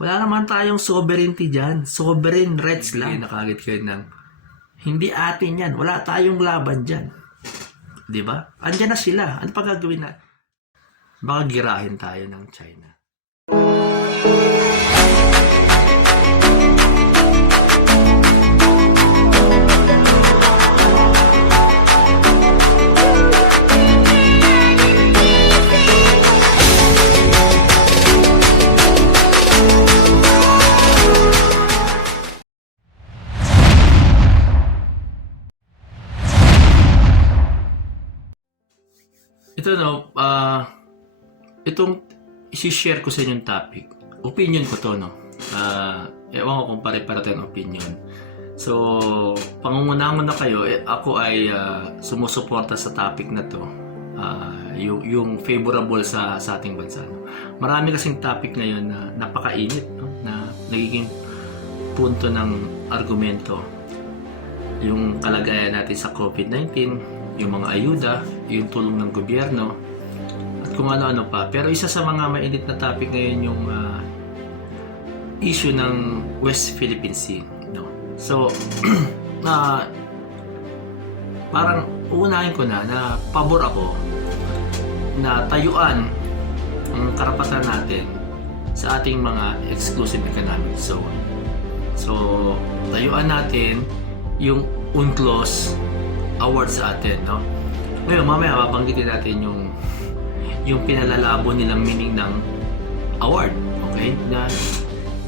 Wala naman tayong sovereignty dyan. Sovereign rights lang. Nakagit kayo ng, hindi atin yan. Wala tayong laban dyan. Diba? Andyan na sila. Ano pa gagawin na? Baka girahin tayo ng China. Ito itong isi-share ko sa inyong topic, opinion ko to, no? Ewan ko kung pare-pare tayong opinion. So, pangungunahan na kayo, ako ay sumusuporta sa topic na to. Yung favorable sa ating bansa. No? Marami kasing topic ngayon na napakainit, no? Na nagiging punto ng argumento. Yung kalagayan natin sa COVID-19, yung mga ayuda, yung tulong ng gobyerno, at kung ano-ano pa. Pero isa sa mga mainit na topic ngayon yung issue ng West Philippine Sea. No? So, parang uunahin ko na pabor ako na tayuan ang karapatan natin sa ating mga exclusive economic zone. So, tayuan natin yung UNCLOS award sa atin, no? Ngayon, mamaya babanggitin natin yung pinalalabo nilang meaning ng award, okay? Na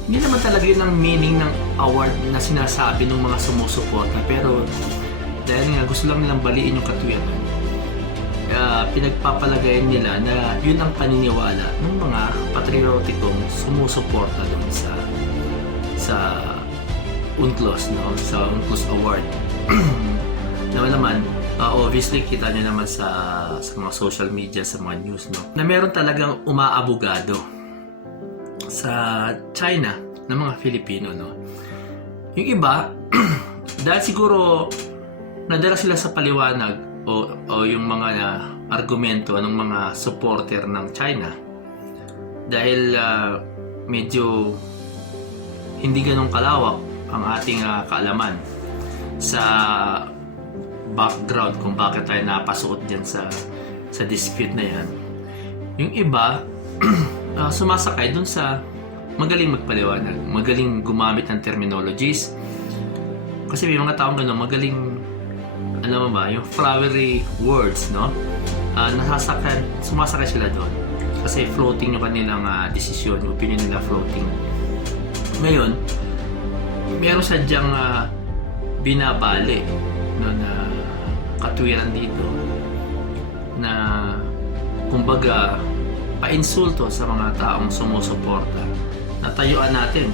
hindi naman talaga yun ang meaning ng award na sinasabi ng mga sumusuporta, pero dahil nga gusto lang nilang baliin yung katwiran, pinagpapalagay nila na yun ang paniniwala ng mga patriotikong sumusuporta doon sa UNCLOS, no? Sa UNCLOS award. Naman, obviously kita nyo naman sa mga social media, sa mga news, no? Na meron talagang umaabogado sa China ng mga Filipino, no? Yung iba, dahil siguro nadala sila sa paliwanag o yung mga argumento ng mga supporter ng China dahil medyo hindi ganun kalawak ang ating kaalaman sa background kung bakit tayo napasuot dyan sa dispute na yan. Yung iba, sumasakay dun sa magaling magpaliwanag, magaling gumamit ng terminologies. Kasi may mga taong gano'n, magaling, alam mo ba, yung flowery words, no? Sumasakay sila doon. Kasi floating yung kanilang desisyon, yung opinion nila floating. Ngayon, meron sadyang binabali, no, na katwiran dito na kumbaga painsulto sa mga taong sumusuporta na tayuan natin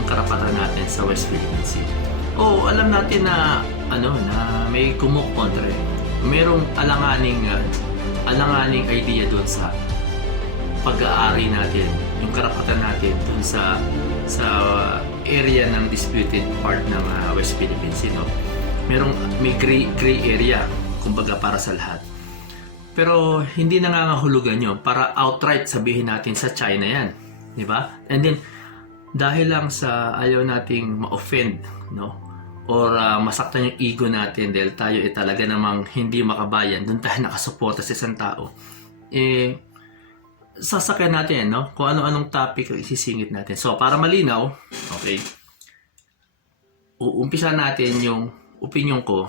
ang karapatan natin sa West Philippine Sea. Alam natin na na may kumukontra. Merong alanganing idea doon sa pag-aari natin, yung karapatan natin doon sa area ng disputed part ng West Philippine Sea, no? May gray area kumbaga para sa lahat. Pero hindi nangangahulugan yun para outright sabihin natin sa China yan, di ba? And then dahil lang sa ayaw nating ma-offend, no? Or masaktan yung ego natin dahil tayo talaga namang hindi makabayan, doon tayo nakasuporta sa isang tao. Sasakyan natin, no? Kung ano-anong topic isisingit natin. So, para malinaw, okay, uumpisa natin yung opinion ko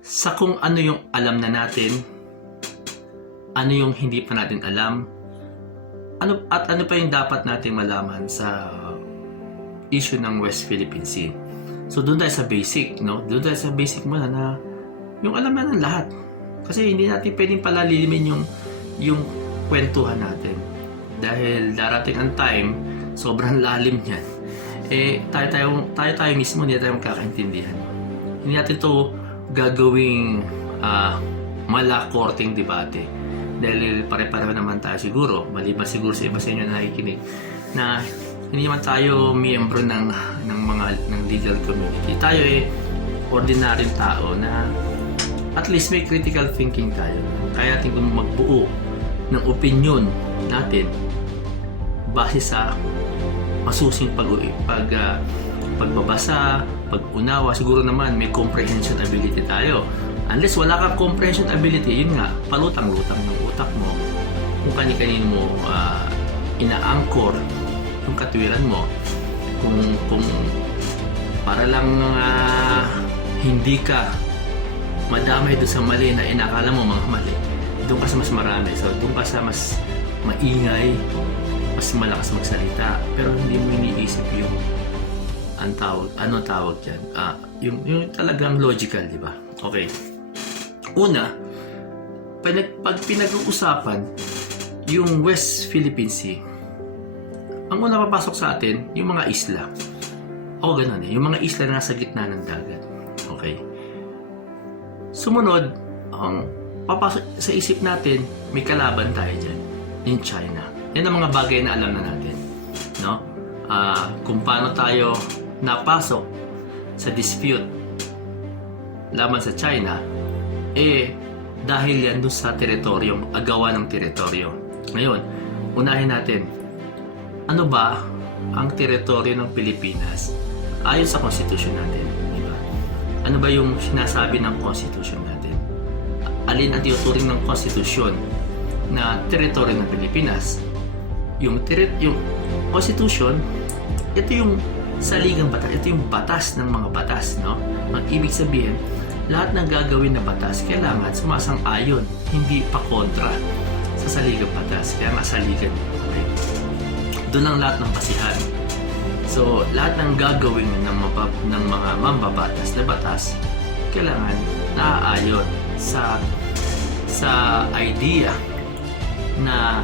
sa kung ano yung alam na natin, ano yung hindi pa natin alam, ano pa yung dapat natin malaman sa issue ng West Philippine Sea. So, doon tayo sa basic, no? Doon tayo sa basic muna na yung alam na ng lahat. Kasi hindi natin pwedeng palalimin yung kwentuhan natin. Dahil darating ang time, sobrang lalim niyan. Tayo mismo hindi tayo magkakaintindihan. Hindi natin ito gagawing malakorting debate. Dahil pare-pareho naman tayo siguro, maliban siguro sa iba sa inyo na nakikinig, na hindi naman tayo miyembro ng legal community. Tayo ordinaryong tao na at least may critical thinking tayo. Kaya natin magbuo ng opinion natin base sa masusing pagbabasa, pag-unawa. Siguro naman may comprehension ability tayo. Unless wala kang comprehension ability, yun nga, palutang-lutang yung utak mo. Kung kani-kanino mo ina-anchor yung katwiran mo. Kung para lang hindi ka madamay doon sa mali na inakala mo mga mali, doon ka sa mas marami. So doon ka sa mas maingay, mas malakas magsalita, pero hindi mo iniisip yung ano tawag dyan? Yung talagang logical, di ba? Okay. Una, pag pinag-uusapan yung West Philippine Sea, ang una papasok sa atin, yung mga isla. O ganun yung mga isla na nasa gitna ng dagat. Okay. Sumunod, ang papasok sa isip natin, may kalaban tayo dyan, in China. Yan ang mga bagay na alam na natin. No? Kung paano tayo napasok sa dispute laban sa China, dahil yan doon sa teritoryong, agawan ng teritoryo. Ngayon, unahin natin, ano ba ang teritoryo ng Pilipinas ayon sa konstitusyon natin? Diba? Ano ba yung sinasabi ng konstitusyon natin? Alin ang tinuturing ng konstitusyon na teritoryo ng Pilipinas? Yung konstitusyon, ito yung saligang batas, ito yung batas ng mga batas, no? Ang ibig sabihin, lahat ng gagawin na batas kailangan sumasang-ayon, hindi pa kontra sa saligang batas. Kaya nga saligan. Okay? Doon ang lahat ng basihan. So, lahat ng gagawin ng mga mambabatas na batas kailangan naaayon sa idea na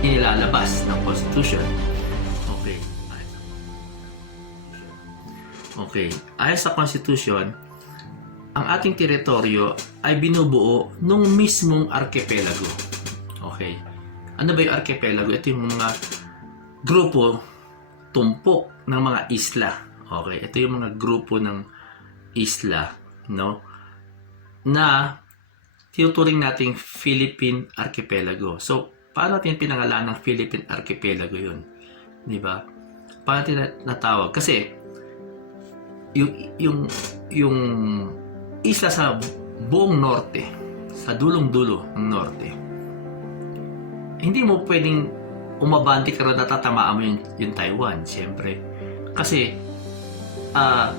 inilalabas ng Constitution. Okay. Ayon sa Constitution, ang ating teritoryo ay binubuo nung mismong archipelago. Okay. Ano ba yung archipelago? Ito yung mga grupo, tumpok ng mga isla. Okay. Ito yung mga grupo ng isla, no? Na tinuturing nating Philippine Archipelago. So, paano natin pinangalan ng Philippine Archipelago yun? Di ba? Paano natin natawag? Kasi, yung isla sa buong norte, sa dulong-dulo ng norte, hindi mo pwedeng umabante ka rin natatamaan mo yung Taiwan, siyempre. Kasi,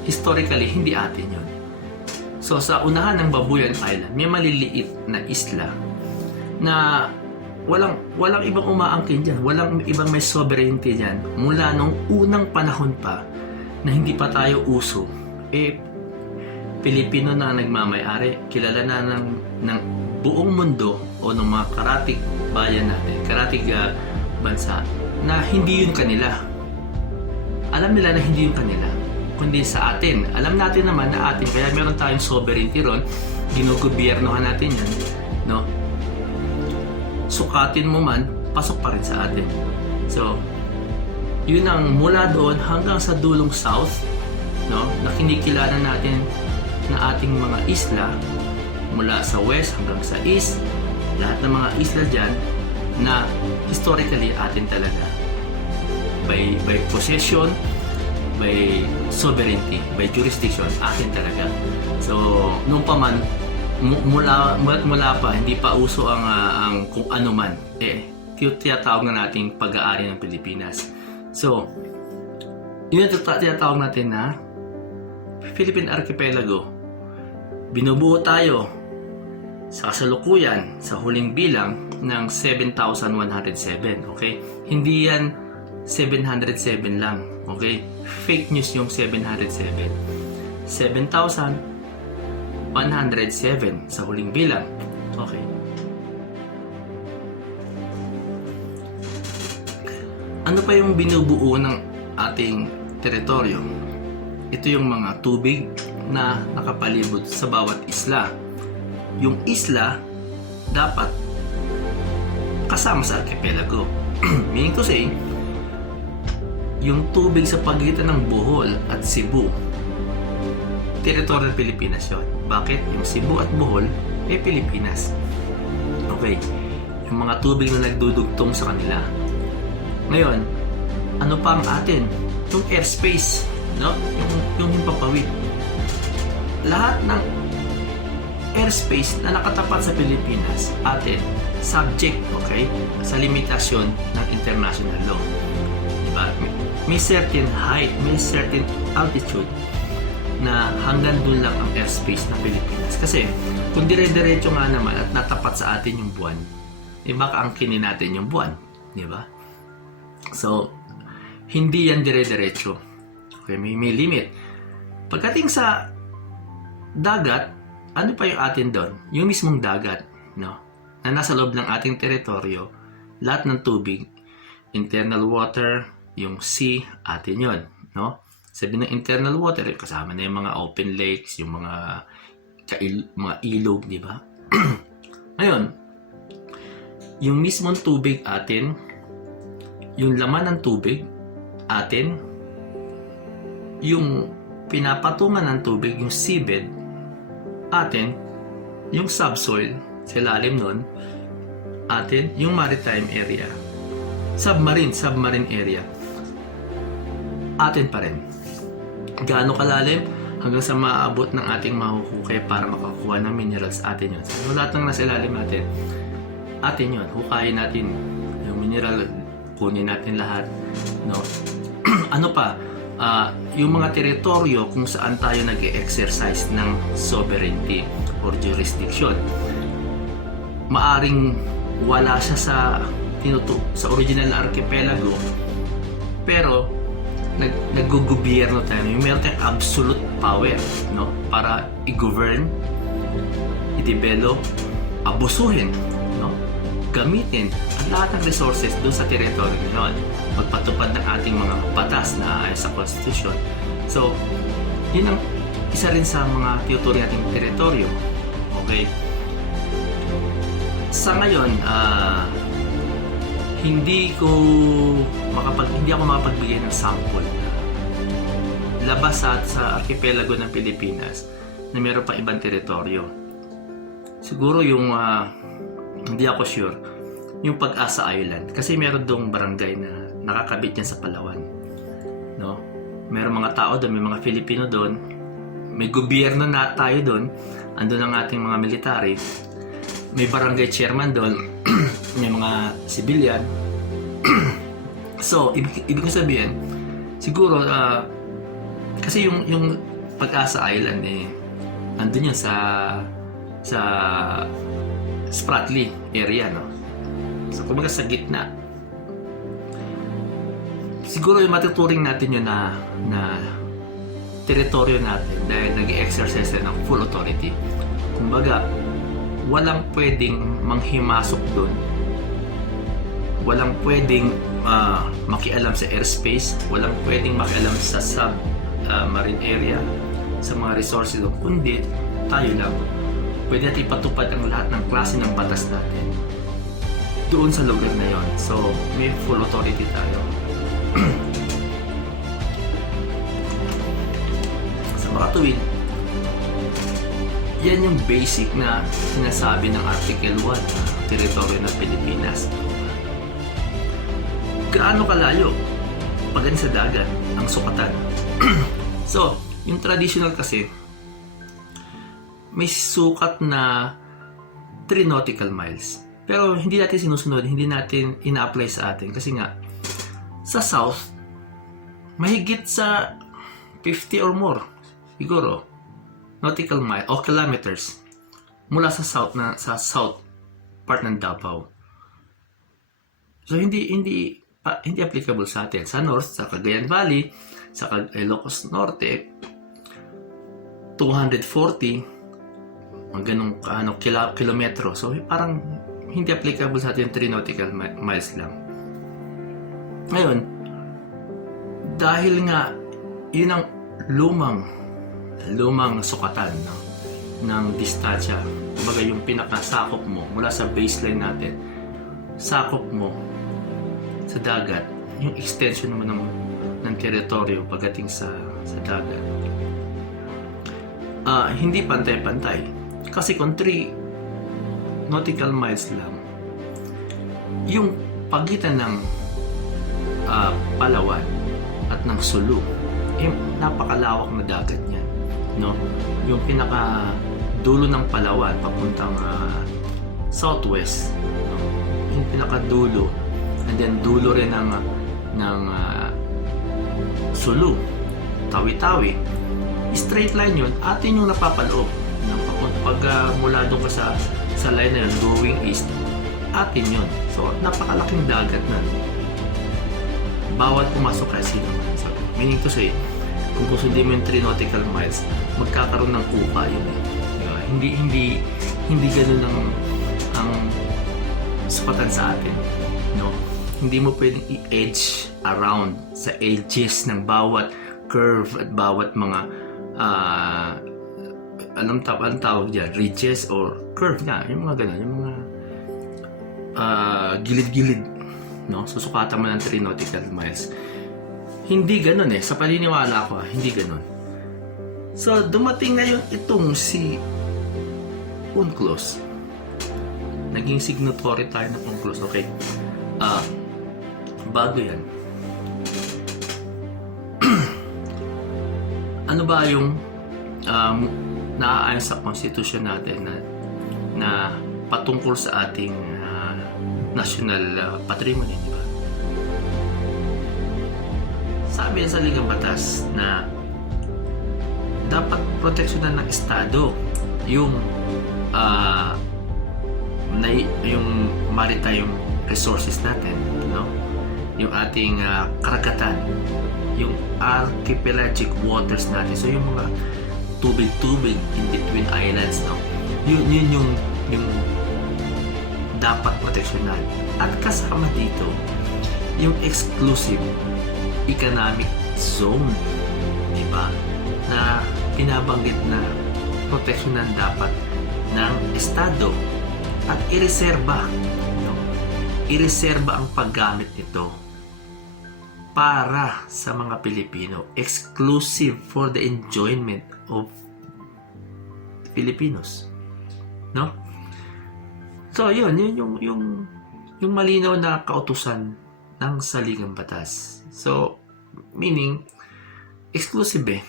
historically, hindi atin yun. So, sa unahan ng Babuyan Island, may maliliit na isla na walang ibang umaangkin dyan, walang ibang may sovereignty dyan. Mula nung unang panahon pa, na hindi pa tayo uso, Pilipino na nagmamay-ari, kilala na ng buong mundo o ng mga karatig bayan natin, karatig bansa, na hindi yun kanila. Alam nila na hindi yun kanila, kundi sa atin. Alam natin naman na atin, kaya meron tayong sovereignty ron, ginugobyernohan natin yan, no? Sukatin mo man, pasok pa rin sa atin. So, yun ang mula doon hanggang sa dulong south, no, na kinikilala natin na ating mga isla, mula sa west hanggang sa east, lahat ng mga isla dyan na historically atin talaga, by possession, by sovereignty, by jurisdiction, atin talaga. So nung pa man, mula pa, hindi pa uso ang kung ano man, tinatawag na nating pag-aari ng Pilipinas. So, yun ang tinatawag natin na Philippine Archipelago. Binubuo tayo sa kasalukuyan, sa huling bilang ng 7,107. Okay? Hindi yan 707 lang. Okay? Fake news yung 707. 7,107 sa huling bilang. Okay. Ano pa yung binubuo ng ating teritoryo? Ito yung mga tubig na nakapalibot sa bawat isla. Yung isla dapat kasama sa archipelago. Meaning to say, yung tubig sa pagitan ng Bohol at Cebu, teritoryo ng Pilipinas yun. Bakit? Yung Cebu at Bohol Pilipinas. Okay. Yung mga tubig na nagdudugtong sa kanila, Ngayon, ano pa ang atin? Yung airspace, no? Yung himpapawid. Lahat ng airspace na nakatapat sa Pilipinas, atin, subject, okay, sa limitasyon ng international law. Diba? May certain height, may certain altitude na hanggang doon lang ang airspace ng Pilipinas. Kasi kung dire-diretso nga naman at natapat sa atin yung buwan, baka angkinin natin yung buwan. Diba? So, hindi yan dire-diretso. Okay, may limit. Pagdating sa dagat, ano pa yung atin doon? Yung mismong dagat, no? Na nasa loob ng ating teritoryo, lahat ng tubig, internal water, yung sea, atin yun, no? Sabi ng internal water, kasama na yung mga open lakes, yung mga ilog, di ba? Ngayon, yung mismong tubig atin, yung laman ng tubig atin, yung pinapatungan ng tubig, yung seabed atin, yung subsoil sa ilalim nun atin, yung maritime area, submarine area atin pa rin. Gaano kalalim? Hanggang sa maaabot ng ating mahuhukay para makakuha ng minerals atin yun. So lahat ng nasa ilalim atin yun. Hukayin natin yung mineral, kunin natin lahat, no? Ano pa? Yung mga teritoryo kung saan tayo nag-exercise ng sovereignty or jurisdiction. Maaring wala siya sa original na archipelago, pero nag-gobyerno tayo. Meron tayong absolute power, no? Para i-govern, i-develop, abusuhin, no? Gamitin ang lahat ng resources doon sa teritoryo na yun. Magpatupad ng ating mga batas na ayon sa Constitution. So, yun ang isa rin sa mga tinuturing nating teritoryo. Okay? Sa ngayon, hindi ako makapagbigay ng sample labas sa archipelago ng Pilipinas na meron pa ibang teritoryo. Siguro yung hindi ako sure yung Pag-asa Island, kasi meron dong barangay na nakakabit yan sa Palawan, no? Meron mga tao doon, may mga Filipino doon, may gobyerno na tayo doon, andun ang ating mga military, may barangay chairman doon, may mga civilian. So, ibig ko sabihin, siguro, kasi yung Pag-asa Island, andun yan sa Spratly area, no? So, kumbaga sa gitna. Siguro yung matuturing natin yun na teritoryo natin dahil nag-exercise ng full authority. Kumbaga, walang pwedeng manghimasok doon. Walang pwedeng makialam sa airspace. Walang pwedeng makialam sa submarine area, sa mga resources doon. Kundi, tayo lang. Pwede natin ipatupad ang lahat ng klase ng batas natin doon sa lugar na yon. So, may full authority tayo. Sa mga tuwid, yan yung basic na sinasabi ng Article 1 na teritoryo ng Pilipinas. Gaano kalayo? Pagani sa dagat, ang sukatan. So, yung traditional kasi, may sukat na 3 nautical miles. Pero hindi natin sinusunod, hindi natin ina-apply sa atin. Kasi nga, sa south, mahigit sa 50 or more, siguro, nautical mile o kilometers mula sa south part ng Davao. So, hindi applicable sa atin. Sa north, sa Cagayan Valley, sa Ilocos Norte, 240 ang ganong kilometro. So, parang hindi applicable sa atin 3 nautical miles lang. Ngayon, dahil nga yun ang lumang sukatan, no, ng distansya. Kumbaga yung pinakasakop mo mula sa baseline natin, sakop mo sa dagat, yung extension mo ng teritoryo pagdating sa dagat. Hindi pantay-pantay. Kasi kung 3 nautical miles lang, yung pagitan ng Palawan at ng Sulu. Napakalawak na dagat niyan, no? Yung pinaka dulo ng Palawan papuntang southwest, no? Yung pinaka dulo, and then dulo rin ng Sulu, Tawi-Tawi, straight line yun. Atin yung napapaloob pag mula doon ka sa line na yun going east, atin yun. So napakalaking dagat na, bawat pumasok kasi meaning to say, kung susundin mo yung 3 nautical miles, magkakaroon ng upa yun eh. Diba? Hindi ganun ang sukatan sa atin, no? Hindi mo pwedeng i-edge around sa edges ng bawat curve at bawat mga anong tawag dyan, ridges or curve na, yung mga ganun, yung mga gilid-gilid, no? Susukatan mo ng 3 nautical miles. Hindi ganun eh. Sa paniniwala ko, hindi ganun. So, dumating ngayon itong si UNCLOS. Naging signatory tayo ng UNCLOS. Okay. Bago yan. Ano ba yung naaayon sa Constitution natin na patungkol sa ating national patrimony, di ba? Sabi sa Ligang Batas na dapat proteksyonan ng Estado yung maritime resources natin, no? Yung ating karagatan, yung archipelagic waters natin. So yung mga tubig-tubig in between islands, no? Yun yung dapat proteksyonan. At kasama dito yung exclusive economic zone, di ba? Na binabanggit na proteksyonan dapat ng Estado at ireserba, no? Ireserba ang paggamit nito para sa mga Pilipino, exclusive for the enjoyment of Filipinos, no? So yun yung malinaw na kautusan ng Saligang Batas. So meaning exclusive eh.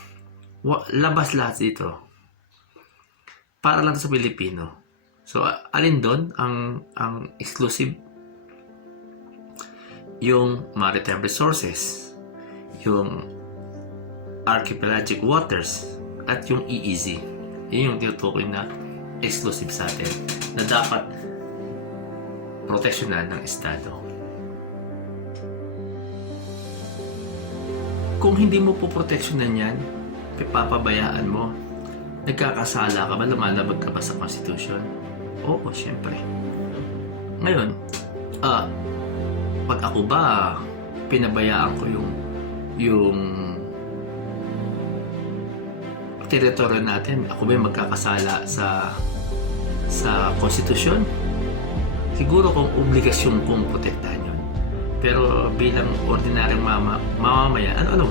Labas lahat dito para lang sa Pilipino. So alin doon ang exclusive? Yung maritime resources, yung archipelagic waters, at yung EEZ. Yun yung tinutukoy na exclusive sa atin na dapat proteksyonan ng Estado. Kung hindi mo po proteksyonan yan, papabayaan mo, nagkakasala ka ba, lumalabag ka ba sa Constitution? Oo, syempre. Ngayon, pag ako ba pinabayaan ko yung teritoryo natin, ako ba magkakasala sa Constitution? Siguro kung obligasyon kong protektahan yun. Pero bilang ordinaryong mamamayan, ano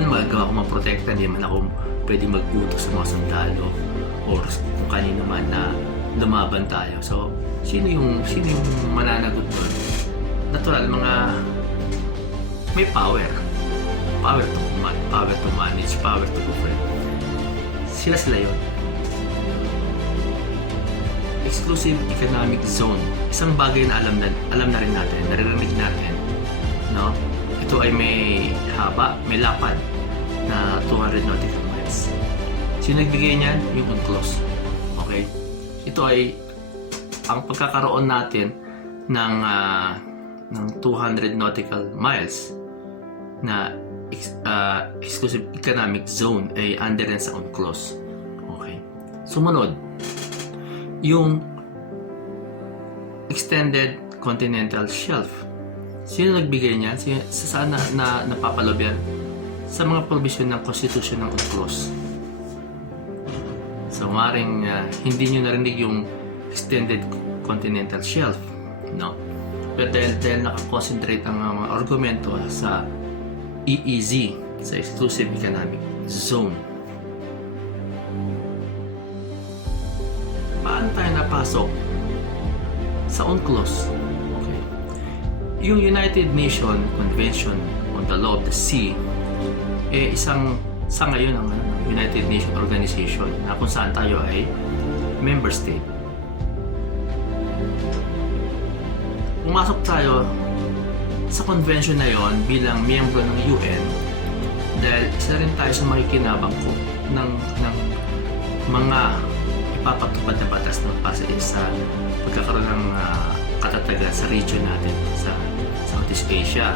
magagawa ko maprotektahan? Hindi man ako pwede mag-utos sa mga sundalo or kung kanino man na lumaban tayo. So, sino yung mananagot doon? Natural, mga may power to command, power to manage, power to govern. Sila yun. Exclusive economic zone, isang bagay na alam na rin natin, naririnig natin, no? Ito ay may haba, may lapad na 200 nautical miles. Sino nagbigay niyan? Yung UNCLOS. Okay? Ito ay ang pagkakaroon natin ng 200 nautical miles na exclusive economic zone ay under rin sa UNCLOS. Okay. Sumunod, yung extended continental shelf. Sino nagbigay niyan? Saan na napapalob yan? Sa mga provision ng Constitution ng UNCLOS. So, maring hindi nyo narinig yung extended continental shelf, no? Pero dahil nakakonsentrate ang mga argumento sa EEZ, sa Exclusive Economic Zone. Paano tayo napasok sa UNCLOS? Okay. yung United Nations Convention on the Law of the Sea, isang sa ngayon ang United Nations Organization na kung saan tayo ay member state. Pumasok tayo sa convention na yon bilang miyembro ng UN dahil isa rin tayo sa makikinabang ko ng mga ipapatupad na batas ng PASA sa pagkakaroon ng katatagan sa region natin sa Southeast Asia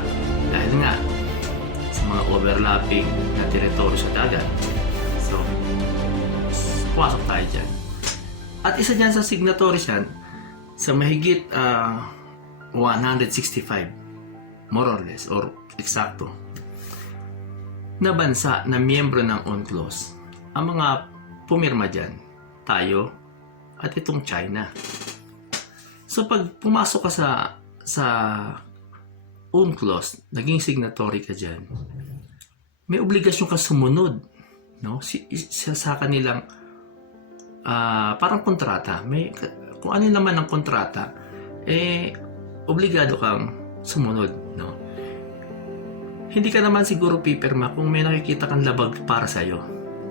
dahil nga sa mga overlapping na teritoryo sa dagat. So, pumasok tayo dyan. At isa dyan sa signatories yan sa mahigit 165 more or less or eksakto na bansa na miyembro ng UNCLOS. Ang mga pumirma dyan, tayo at itong China. So pag pumasok ka sa UNCLOS, naging signatory ka dyan, may obligasyon ka sumunod, no? Sa kanilang parang kontrata. Kung ano naman ang kontrata, obligado kang sumunod, no? Hindi ka naman siguro pipirma kung may nakikita kang labag para sa iyo,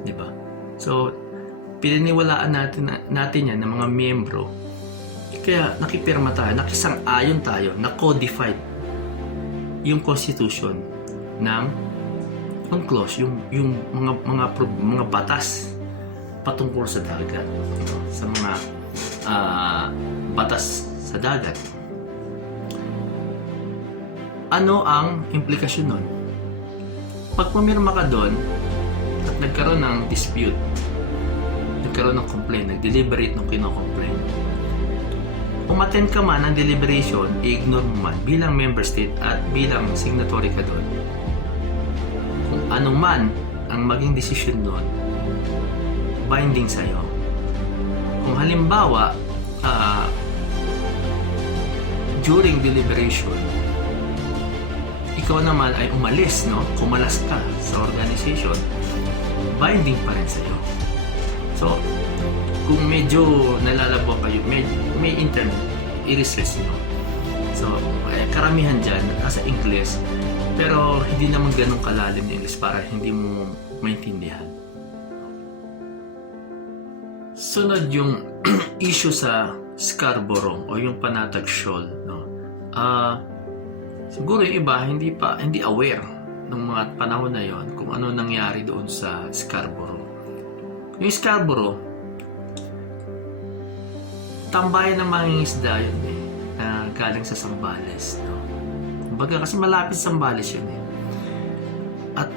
di ba? So, pininiwalaan natin yan ng mga miyembro. Kaya nakipirma tayo, nakisang-ayon tayo, na-codified yung constitution ng UNCLOS, yung mga batas patungkol sa dagat, no? Sa mga batas sa dagat. Ano ang implikasyon nun? Pag pumirma ka doon at nagkaroon ng dispute, nagkaroon ng complaint, nag-deliberate ng kino-complain, umattend ka man ng deliberation, i-ignore mo man bilang member state at bilang signatory ka doon. Kung ano man ang maging decision doon, binding sa'yo. Kung halimbawa, during deliberation, ikaw naman ay umalis, no? Kumalas ka sa organization, binding pa rin sa'yo. So, kung medyo nalalabo kayo, may internet, i-research nyo. So, karamihan dyan, nasa English, pero hindi naman ganun kalalim na English para hindi mo maintindihan. Sunod yung issue sa Scarborough o yung Panatag Shoal, no? Siguro yung iba hindi aware ng mga panahon na yon kung ano nangyari doon sa Scarborough. Yung Scarborough, tambayan ng mangingisda yun na galing sa Zambales, no? Kumbaga kasi malapit sa Zambales yun At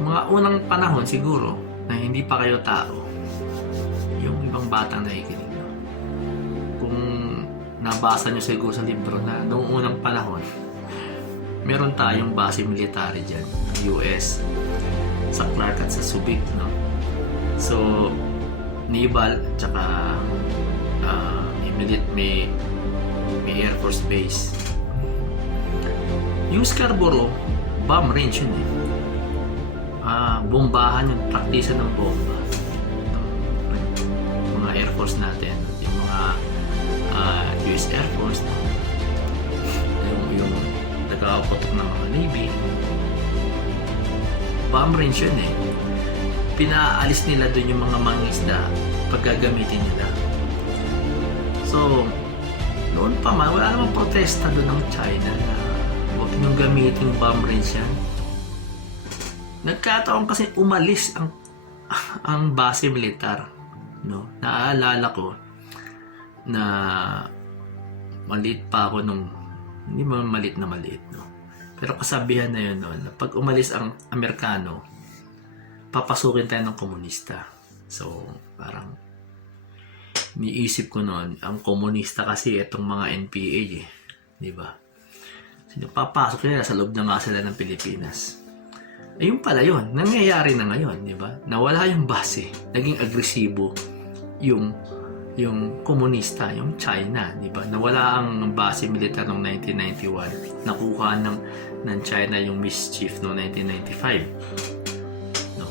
mga unang panahon siguro na hindi pa kayo tao, yung ibang batang nakikinig, no? Kung nabasa nyo siguro sa libro na noong unang panahon, meron tayong base military dyan, US, sa Clark at sa Subic, no? So, naval, tsaka may Air Force Base. Yung Scarborough, bomb range yun bombahan yung praktisan ng bomba. Mga Air Force natin, yung mga US Air Force, no? Yung nagkakapotok ng mga Navy. Bomb range yun Pinaalis nila doon yung mga mangisda pag gagamitin nila. So, noon pa man, wala namang protesta doon ng China na huwag niyong gamitin bomb range yan. Nagkataon kasi umalis ang base militar, no? Naaalala ko na maliit pa ako nung hindi mo maliit, no? Pero kasabihan na yun noon, pag umalis ang Amerikano, papasukin tayo ng komunista. So, parang niisip ko noon, ang komunista kasi itong mga NPA di ba? So, papasok nila sa loob na nga sila ng Pilipinas. Ayun pala yun, nangyayari na ngayon, di ba? Nawala yung base, naging agresibo yung komunista, yung China, di ba? Nawala ang base militar noong 1991. Nakuha ng China yung mischief noong 1995. No?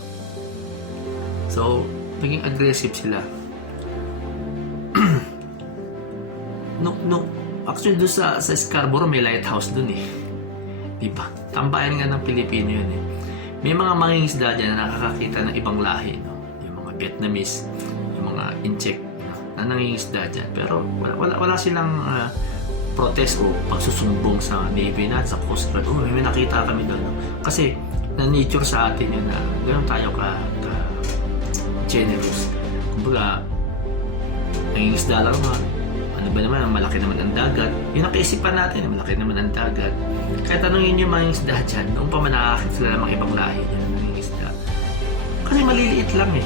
So, naging aggressive sila. Actually, doon sa Scarborough, may lighthouse doon eh. Diba? Tambayan nga ng Pilipino yun eh. May mga mangingisda dyan na nakakakita ng ibang lahi. No? Yung mga Vietnamese, yung mga Incheck, no? Na nangingisda dyan. Pero wala silang protest o pagsusumbong sa Navy na sa Coast Guard. May nakita kami doon. No? Kasi na-nature sa atin yun na ganoon tayo ka generous. Kumbaga, nangingisda lang mga ano ba naman, malaki naman ang dagat. Yung nakiisipan natin, malaki naman ang dagat. Kaya tanongin nyo mga isda dyan, noong pa man nakakit sila ng mga ibang lahi dyan, mga isda. Kasi maliliit lang eh.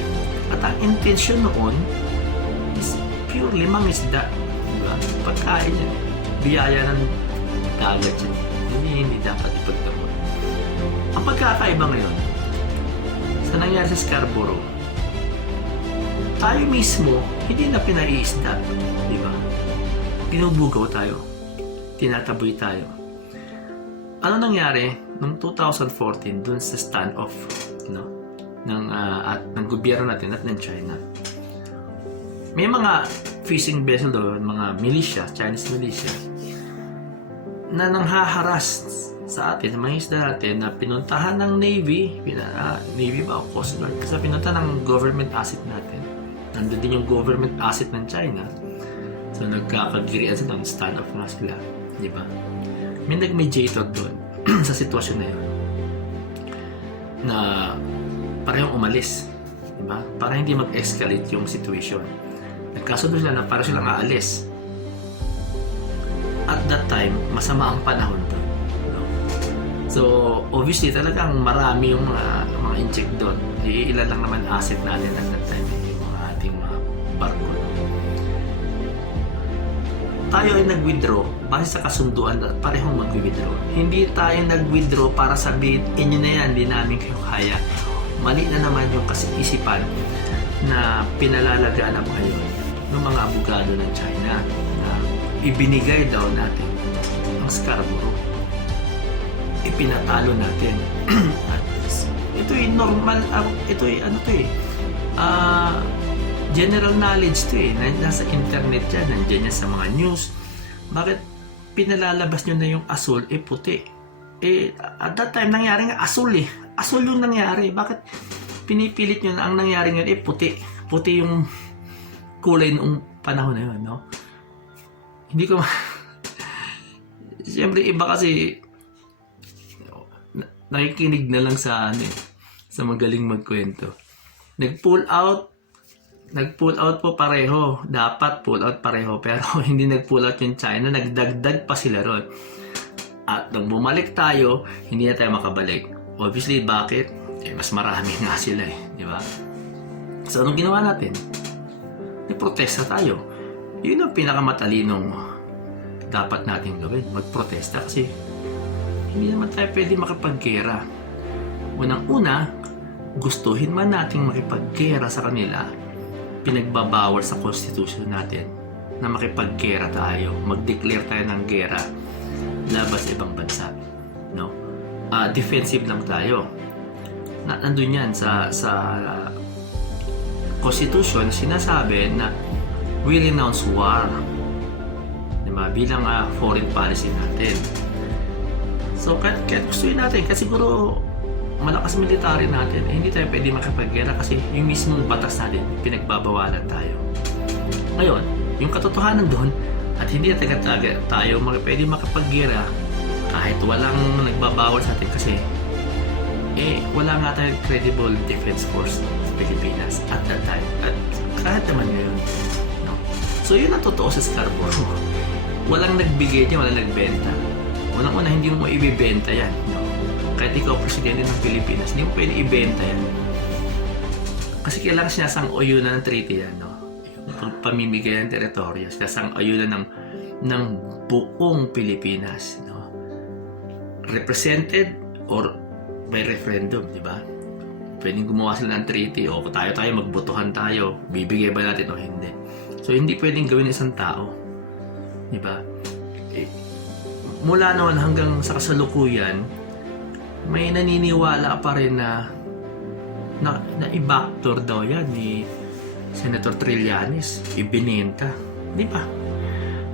At ang intention noon is purely mga isda. Diba? Pagkain yan. Biyaya ng dagat yan. Hindi dapat ipagdamot. Ang pagkakaiba ngayon, sa nangyari sa Scarborough, tayo mismo, hindi na pinaiisda. Diba? Pinubugaw tayo. Tinataboy tayo. Ano nangyari noong 2014 dun sa standoff ng gobyerno natin at ng China? May mga fishing vessel doon, mga militia, Chinese militia, na nanghaharas sa atin, mga isda natin na pinuntahan ng Navy, Navy ba o Coast Guard? Kasi pinuntahan ng government asset natin. Nandun din yung government asset ng China. So nagkakagirian sila ng standoff nga sila. Di ba? May nag-mediator doon sa sitwasyon na yun na parehong umalis. Di ba? Para hindi mag-escalate yung situation. Nagkasundo sila na para silang aalis. At that time, masama ang panahon doon. No? So, obviously, talagang marami yung mga incheck doon. Ilan lang naman asset natin at that time. Yung mga ating mga barko. Tayo ay nag-withdraw base sa kasunduan na parehong mag-withdraw. Hindi tayo nag-withdraw para sabihin, inyo na yan, hindi namin kayo kaya. Mali na naman yung isipan na pinalalagaan na kayo ng mga abogado ng China na ibinigay daw natin ang Scarborough. Ipinatalo natin. At ito'y normal, ito'y ano to eh, general knowledge to eh. Nasa internet yan, nandiyan yan sa mga news. Bakit pinalalabas nyo na yung asul, puti? At that time, nangyari nga asul eh. Asul yung nangyari. Bakit pinipilit nyo na ang nangyari ngayon, puti? Puti yung kulay noong panahon na yun, no? Hindi ko siyempre, iba kasi nakikinig na lang sa sa magaling magkwento. Nag-pull out po pareho. Dapat pull out pareho. Pero hindi nag-pull out yung China. Nagdagdag pa sila ron. At nung bumalik tayo, hindi na tayo makabalik. Obviously, bakit? Mas marami nga sila eh. Di ba? So, anong ginawa natin? Nagprotesta tayo. Yun ang pinakamatalinong dapat natin gawin. Magprotesta kasi hindi naman tayo pwede makipaggera. Unang-una, gustuhin man nating makipaggera sa kanila, pinagbabawal sa constitution natin na makipaggera tayo, mag-declare tayo ng gera laban sa ibang bansa, no? Defensive lang tayo. Nandun yan sa constitution, sinasabi na we renounce war, diba? Bilang foreign policy natin. So kahit gustuhin natin, kasi siguro malakas military natin, hindi tayo pwede makipaggera kasi yung mismong batas natin, pinagbabawalan tayo. Ngayon, yung katotohanan doon, at hindi na tayo pwede makipaggera kahit walang nagbabawal sa atin kasi wala nga tayong credible defense force sa Pilipinas at that time. At kahit naman ngayon. No? So yun ang totoo sa Scarborough. Walang nagbigay niya, walang nagbenta. Unang-una, hindi mo ibibenta yan. No? Kahit ikaw presidente ng Pilipinas, hindi mo pwede ibenta yan. Kasi kailangan sinasang-oyunan ng treaty yan, no? Yung pamimigay ng teritoryo, sinasang-oyunan ng buong Pilipinas, no? Represented or by referendum, di ba? Pwedeng gumawa sila ng treaty o tayo magbotohan tayo, bibigay ba natin o hindi. So hindi pwedeng gawin isang tao, di ba? Mula noon hanggang sa kasalukuyan, may naniniwala pa rin na i-backdoor daw yan ni Senator Trillanes, ibinenta, di ba?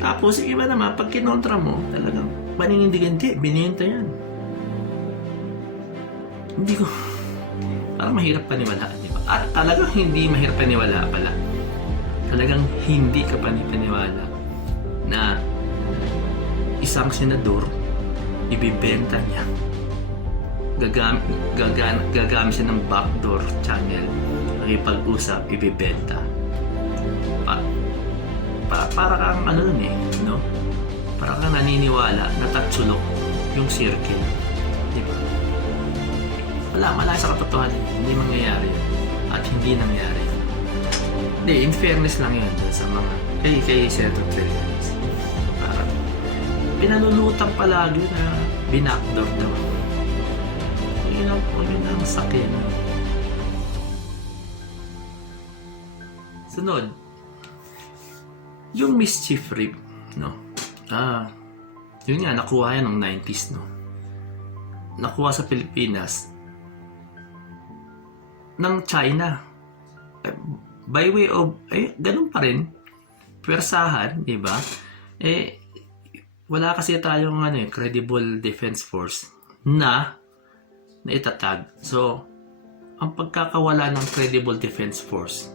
Tapos yung iba naman, pag kinontra mo, talagang paninindigan, hindi, binenta yan. Hindi ko, parang mahirap paniwalaan, di ba? At talagang hindi mahirap paniwala pala. Talagang hindi ka panipaniwala na isang senador, ibibenta niya. Gagamit siya ng backdoor channel, makipag-usap, ibibenta. Para kang ano nun no? Para kang naniniwala na tatsulok yung circle. Di ba? Wala sa katotohanan. Hindi mangyayari yun. At hindi nangyari. Hindi, in fairness lang yun sa mga kay Senator Trillanes. Parang pinalulutang palagi na binackdoor daw. Yun ang sakit. Sunod, yung mischief rip, no? Yun nga, nakuha yan ng 90s, no? Nakuha sa Pilipinas ng China. By way of, ganun pa rin. Pwersahan, di ba? Wala kasi tayong credible defense force na itatag. So, ang pagkakawala ng credible defense force,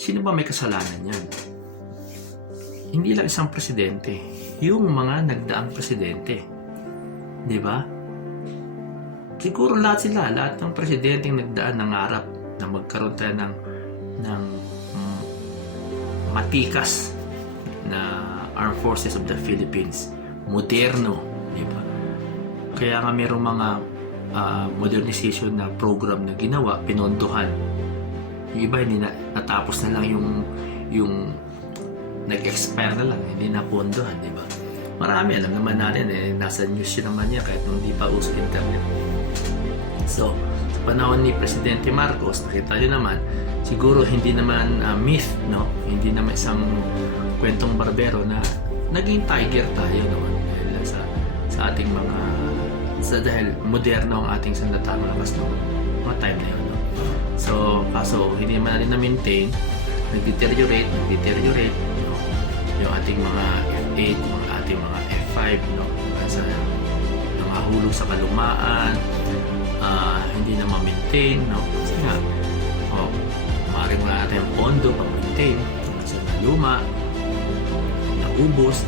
sino ba may kasalanan yan? Hindi lang isang presidente, yung mga nagdaang presidente. Di ba? Siguro lahat ng presidenteng nagdaan nangarap na magkaroon tayo ng matikas na Armed Forces of the Philippines. Moderno, di ba? Kaya nga mayroong mga modernization na program na ginawa, pinondohan. Yung iba hindi natapos na lang yung nag-expire na lang, hindi na pondohan, di ba? Marami, alam naman natin nasa news yun naman niya kahit nung di pa uso internet. So, sa panahon ni Presidente Marcos, nakita nyo naman, siguro hindi naman myth, no? Hindi naman isang kwentong barbero na naging tiger tayo naman dahil sa ating dahil moderno ang ating sandatang lakas no mga time na yun, no? So, kaso hindi naman natin na-maintain, nag-deteriorate, no? Yung ating mga F8, ating mga F5, no? Kasi nangahulog sa kalumaan, hindi na ma-maintain, no? Kasi nga, maaaring mga natin ang pondo pa-maintain kasi luma, naubos,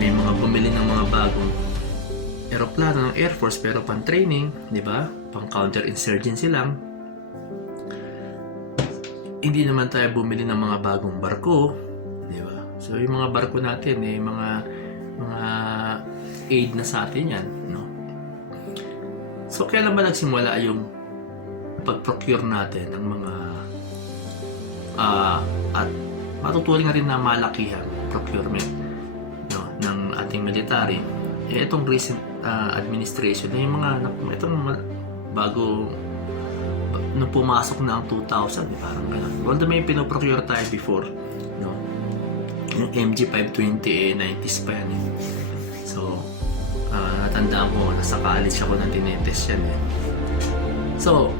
may mga bumili ng mga bagong aeroplano ng Air Force pero pan-training, di ba? Pang-counter-insurgency lang. Hindi naman tayo bumili ng mga bagong barko, di ba? So yung mga barko natin, mga aid na sa atin yan, no? So kailan ba nagsimula yung pag-procure natin ng mga at matuturing na rin na malakihang procurement, no, ng ating military? Itong recent administration, yung itong bago nung pumasok na ang 2000, parang gano'n. Although may pinoprocure tayo before, no? Yung MG520, 90s pa yan. So, natandaan ko, nasa college ako nang tinetest yan. So,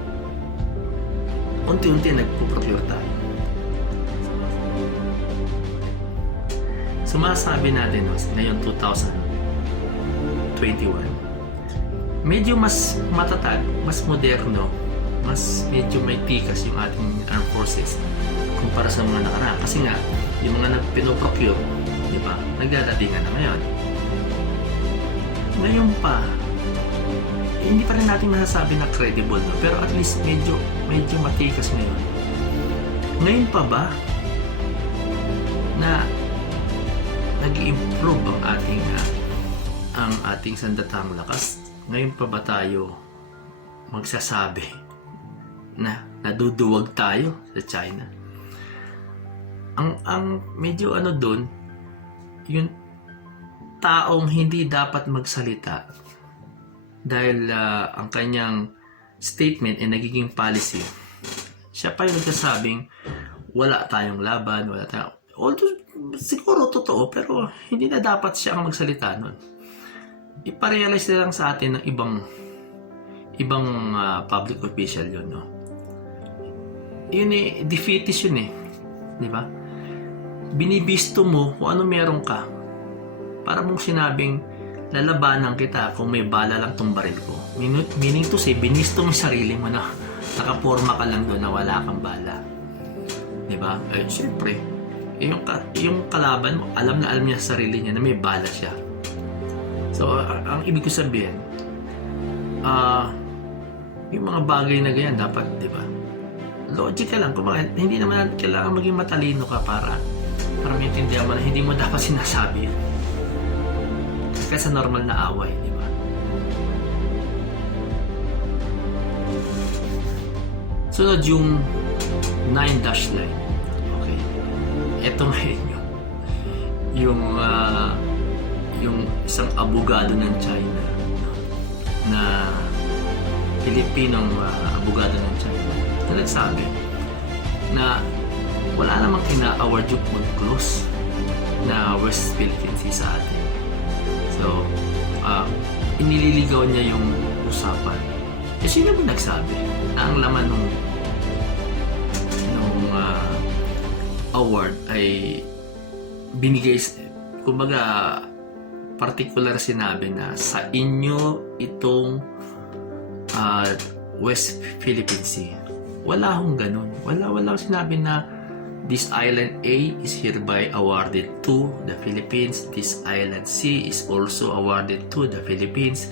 unti-unti nagpo-procure tayo. So, masasabi natin, no, ngayon 2021, medyo mas matatag, mas moderno, mas medyo may tikas yung ating armed forces kumpara sa mga nakaraan. Kasi nga, yung mga pinoprocure, di ba, nagdadatingan na ngayon. Ngayon pa, hindi pa rin natin masasabi na credible, no? Pero at least medyo matikas ngayon. Ngayon pa ba na nag-i-improve ang ating sandatang lakas? Ngayon pa ba tayo magsasabi na naduduwag tayo sa China? Ang medyo doon, yung taong hindi dapat magsalita dahil ang kanyang statement ay nagiging policy, siya pa yung nagsasabing wala tayong laban, although siguro totoo, pero hindi na dapat siya ang magsalita nun. Iparealize na lang sa atin ng ibang public official yun, no? Yun defeatist yun, di ba? binibisto mo kung ano meron ka. Para mong sinabing, lalabanan kita kung may bala lang tong baril ko. Meaning to say, binisto mo sarili mo na nakaporma ka lang doon na wala kang bala. Diba? Eh, syempre, yung kalaban mo, alam na alam niya sa sarili niya na may bala siya. So, ang ibig ko sabihin, yung mga bagay na ganyan, dapat, diba? Logic ka lang. Hindi naman kailangan maging matalino ka para maintindihan mo na hindi mo dapat sinasabi yun. Kaya sa normal na away, di ba? Sunod yung 9-dash line. Okay. Ito ngayon yung isang abogado ng China na Pilipinong abogado ng China na nagsabi na wala namang ina-award yung UNCLOS na West Philippine Sea sa atin. So, inililigaw niya yung usapan. Eh, sino ba nagsabi na ang laman nung award ay binigay, kumbaga, particular sinabi na sa inyo itong West Philippine Sea. Wala hong ganun. Wala sinabi na this island A is hereby awarded to the Philippines. This island C is also awarded to the Philippines.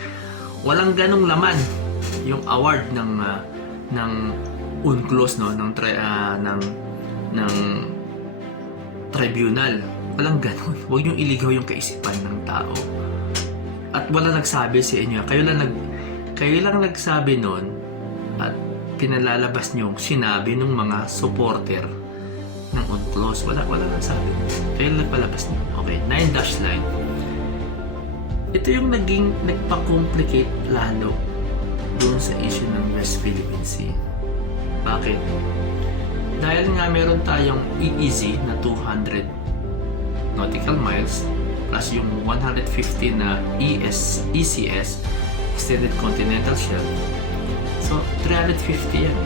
Walang ganong laman yung award ng UNCLOS, no, ng tribunal. Walang ganon. Huwag niyong iligaw yung kaisipan ng tao. At wala nagsabi sa inyo. Kayo lang nagsabi nun at pinalalabas niyong sinabi ng mga supporter ng UNCLOS. Wala nagsabi. Kayo lang nagpalabas niyo. Okay, 9-dash line. Ito yung nagpa-complicate lalo doon sa issue ng West Philippine Sea. Bakit? Dahil nga meron tayong EEZ na 200 nautical miles plus yung 150 na ECS, Extended Continental Shelf. So, 350 yan.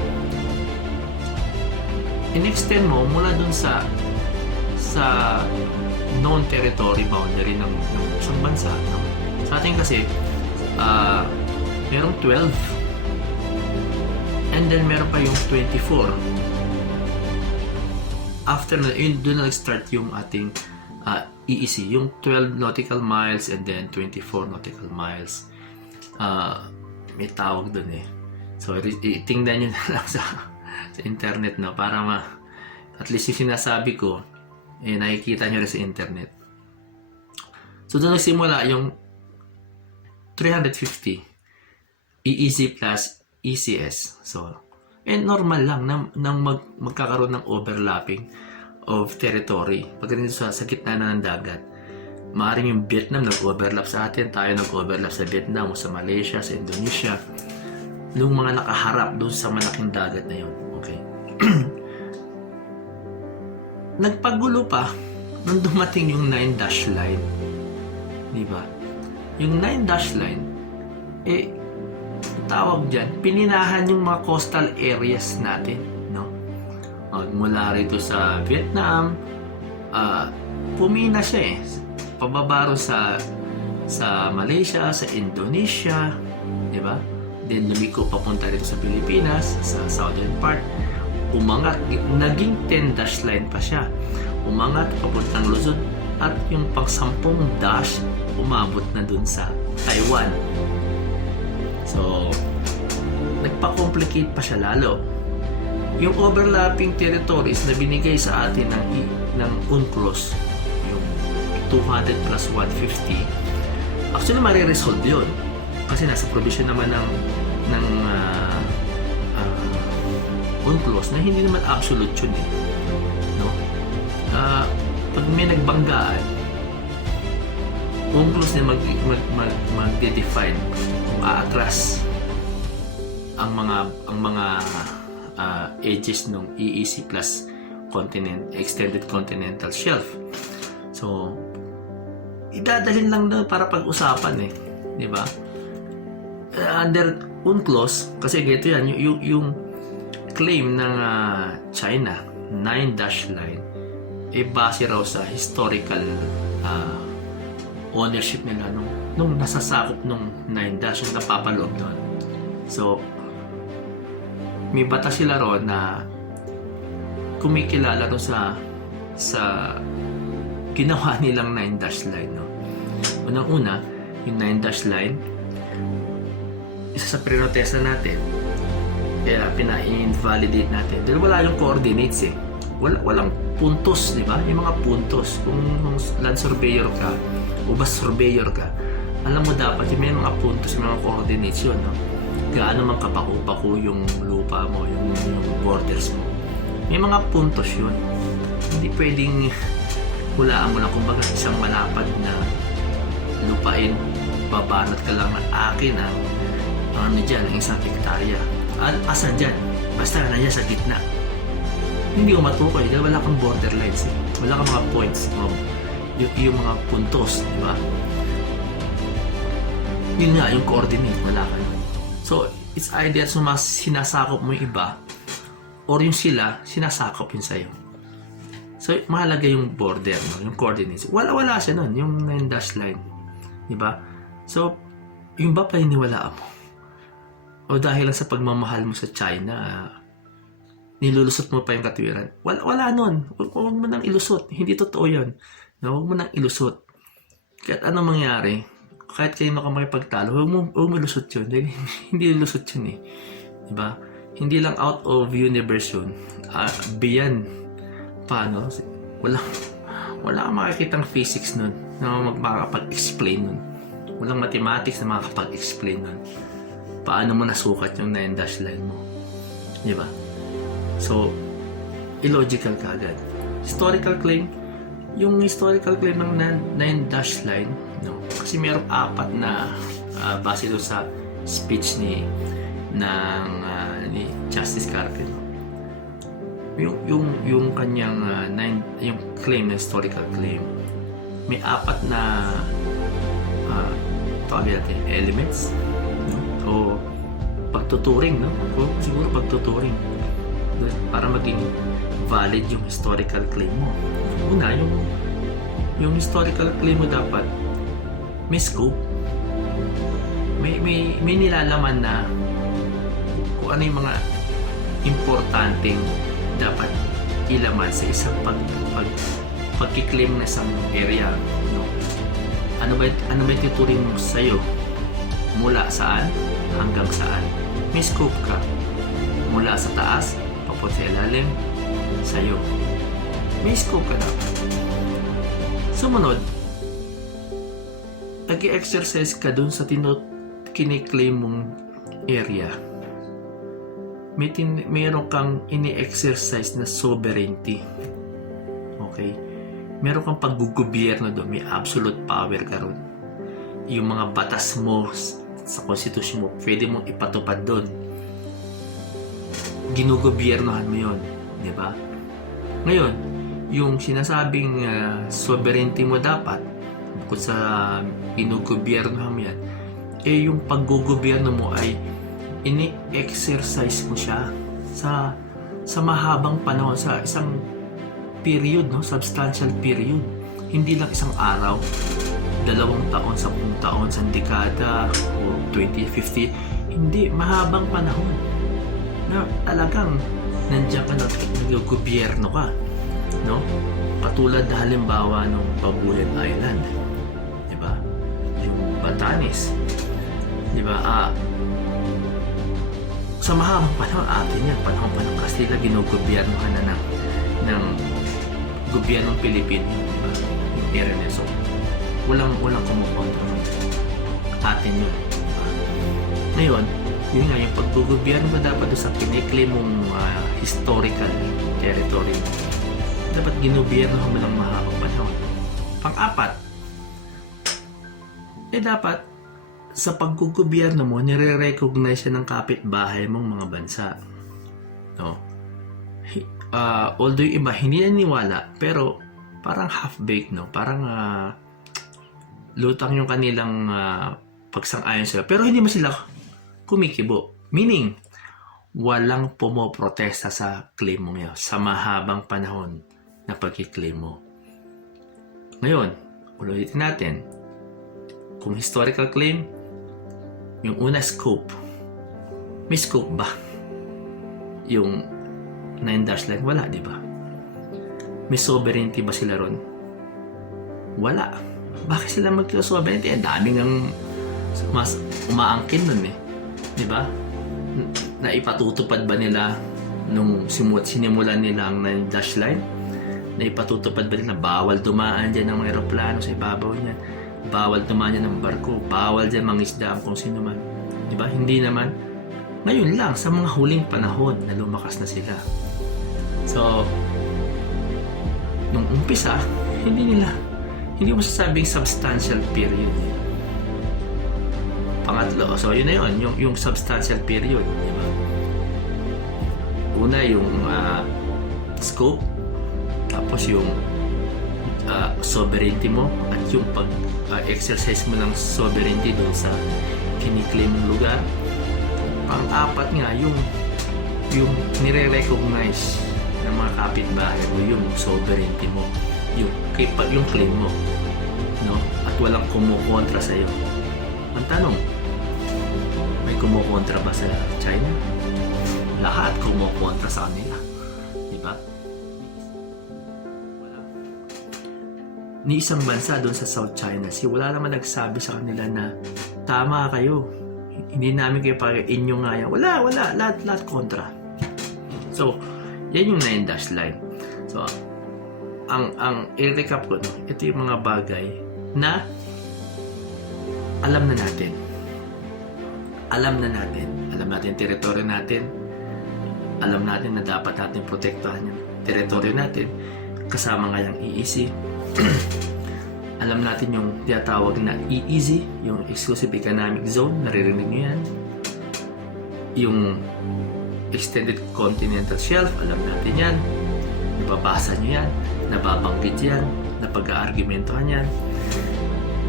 In-extend mo mula dun sa known territory boundary ng isang bansa. No? Sa atin kasi, merong 12. And then meron pa yung 24. After na, doon na nag-start yung ating EEC, yung 12 nautical miles and then 24 nautical miles. May tawag doon eh. So, tingnan nyo na lang sa internet, no, para at least yung sinasabi ko nakikita nyo rin sa internet. So, doon nagsimula yung 350 EEZ plus ECS. So, normal lang nang magkakaroon ng overlapping of territory pagdating sa gitna na ng dagat. Maaaring yung Vietnam nag-overlap sa atin, tayo nag-overlap sa Vietnam o sa Malaysia, sa Indonesia, yung mga nakaharap doon sa malaking dagat na yun. Okay. Nagpagulo pa nung dumating yung 9-dash line. Diba? Yung 9-dash line, tawag dyan, pininahan yung mga coastal areas natin, no? Mula rito sa Vietnam, pumina siya pababaro sa Malaysia, sa Indonesia, di ba? Then lumiko papunta rito sa Pilipinas, sa southern part, umangat, naging 10-dash line pa siya. Umangat papuntang Luzon at yung pang-10 dash umabot na dun sa Taiwan. So, nagpa-complicate pa siya lalo. Yung overlapping territories na binigay sa atin ng UNCLOS, yung 200 plus 150, actually mariresolve yun. Kasi nasa provision naman ng UNCLOS na hindi naman absolute yun eh. No? Pag may nagbanggaan, UNCLOS na mag-define kung aatras ang mga edges ng EEC plus Extended Continental Shelf. So, idadalhin lang doon para pag-usapan di ba? Under UNCLOS, kasi gito yan, yung claim ng China, 9-dash line, base raw sa historical ownership nila nung nasasakop nung 9-dash yung napapaloob doon. So, may bata sila ron na kumikilala ron sa ginawa nilang 9-dash line. No? Unang-una, yung 9-dash line, isa sa pinrotesta natin, kaya pina-invalidate natin. Dahil wala yung coordinates eh. Walang puntos, di ba? Yung mga puntos. Kung land surveyor ka, o bus surveyor ka, alam mo dapat yung may mga puntos, yung mga coordinates yun. No? Gaano man kapako-pako yung lupa mo, yung borders mo. May mga puntos yun. Hindi pwedeng hulaan mo lang kumbaga isang malapad na lupain, babanat ka lang ng akin ang ano dyan, ang isang hektarya. Asan dyan? Basta na dyan sa gitna. Hindi ko matukoy dahil wala kang borderlines eh. Wala kang mga points. Yung mga puntos, di ba? Yun nga, yung coordinate, wala ka. So, it's either sinasakop mo yung iba or yung sila, sinasakop yun sa'yo. So, mahalaga yung border, no? Yung coordinates. Wala siya nun, yung 9-dash line. Di ba? So, yung ba paniniwalaan mo? O dahil lang sa pagmamahal mo sa China, nilulusot mo pa yung katwiran. Wala nun. Huwag mo nang ilusot. Hindi totoo yun. No? Huwag mo nang ilusot. Kahit anong mangyari, kahit kayo ka makipagtalo, huwag mo ilusot yun. Dahil hindi ilusot yun eh. Diba? Hindi lang out of universe yun. Beyond paano? Wala kang makikitang physics nun na makakapag-explain nun. Walang mathematics na makakapag-explain nun. Paano mo nasukat yung 9-dash line mo? Diba? So, illogical ka agad. Historical claim, yung historical claim ng 9-dash line, no? Kasi mayroong 4 na base doon sa speech ni Justice Carpenter. Yung kanyang yung claim na historical claim, may 4 na tawag natin elements, no? O pagtuturing, no? O siguro pagtuturing para maging valid yung historical claim mo. Una, yung historical claim mo dapat may scope, may nilalaman na kung ano yung mga importanteng dapat ilaman sa isang pagkiklaim na isang area, no? Ano ba tuturing mo sa'yo? Mula saan hanggang saan? May scope ka. Mula sa taas, papunta sa ilalim, sa'yo. May scope ka dapat. Sumunod, nag-i-exercise ka dun sa kiniklaim mong area. Meron kang ini-exercise na sovereignty. Okay? Meron kang paggugobyerno doon. May absolute power ka ron. Yung mga batas mo sa konstitusyon mo, pwede mong ipatupad doon. Ginugobyernohan mo yun. Diba? Ngayon, yung sinasabing sovereignty mo dapat, bukod sa ginugobyernohan mo yan, yung paggugobyerno mo ay ini-exercise mo siya sa mahabang panahon, sa isang period, no? Substantial period. Hindi lang isang araw, 2 taon, 10 taon, 1 dekada, o 20, 50. Hindi, mahabang panahon na talagang nandiyan ka, nag-gobyerno ka, no? Katulad na halimbawa ng Babuyan Island, di ba? Yung Batanes, di ba? Sa mahabang panahon atin yan, panahon pa ng Kastila, ginugobyernohan na ng gobyernong Pilipino, di ba? Yung area na. So, walang kumukontrol atin yun. Ngayon, yun nga, yung paggugobyerno ba dapat doon sa kiniklaim mong historical territory, dapat ginugobyernohan mo ng mahabang panahon. Pang-4, dapat sa paggugobyerno mo, nire-recognize siya ng kapitbahay mong mga bansa. No? Although yung iba hindi naniniwala, pero parang half-baked, no? Parang lutang yung kanilang pagsang-ayon sila. Pero hindi mo sila kumikibo. Meaning, walang pumoprotesta sa claim mo yun sa mahabang panahon. na pag-claim mo. Ngayon, ulitin natin. Kung historical claim, yung una scope. May scope ba? Yung 9 line, wala, di ba? May sovereignty ba sila ron? Wala. Bakit sila mag-sovereignty? Ang daming ang mas umaangkin nun eh. Di ba? Na ipatutupad ba nila nung sinimulan nila ang 9 line? Na ipatutupad ba nila bawal dumaan dyan ng mga aeroplano sa ibabaw niyan? Bawal dumaan dyan ng barko? Bawal dyan mangisda ang kung sino man? Di ba? Hindi naman. Ngayon lang, sa mga huling panahon na lumakas na sila. So, nung umpisa, hindi mo masasabing substantial period. Pangatlo, so yun na yun, yung substantial period, di ba? Una yung scope, tapos yung sovereignty mo, at yung pag-exercise mo ng sovereignty doon sa kiniklaim mong lugar. Pang-apat nga, yung nire-recognize ng mga kapitbahay mo yung sovereignty mo, yung claim mo, no? At walang kumukontra sa iyo. Ang tanong, may kumukontra ba sa China? Lahat kumukontra sa kanila, di ba? Ni isang bansa doon sa South China Sea, wala naman nagsabi sa kanila na tama kayo, hindi namin kayo inyo nga yan. Wala, lahat kontra. So, yan yung 9 line. So, ang i-recap ko, no, ito yung mga bagay na alam natin teritoryo natin, alam natin na dapat natin protektahan yung teritoryo natin, kasama nga yung EEZ. Alam natin yung tinatawag na EEZ, yung Exclusive Economic Zone, naririnig nyo yan. Yung Extended Continental Shelf, alam natin yan. Nababasa nyo yan, nababanggit yan, napag-aargumentohan yan.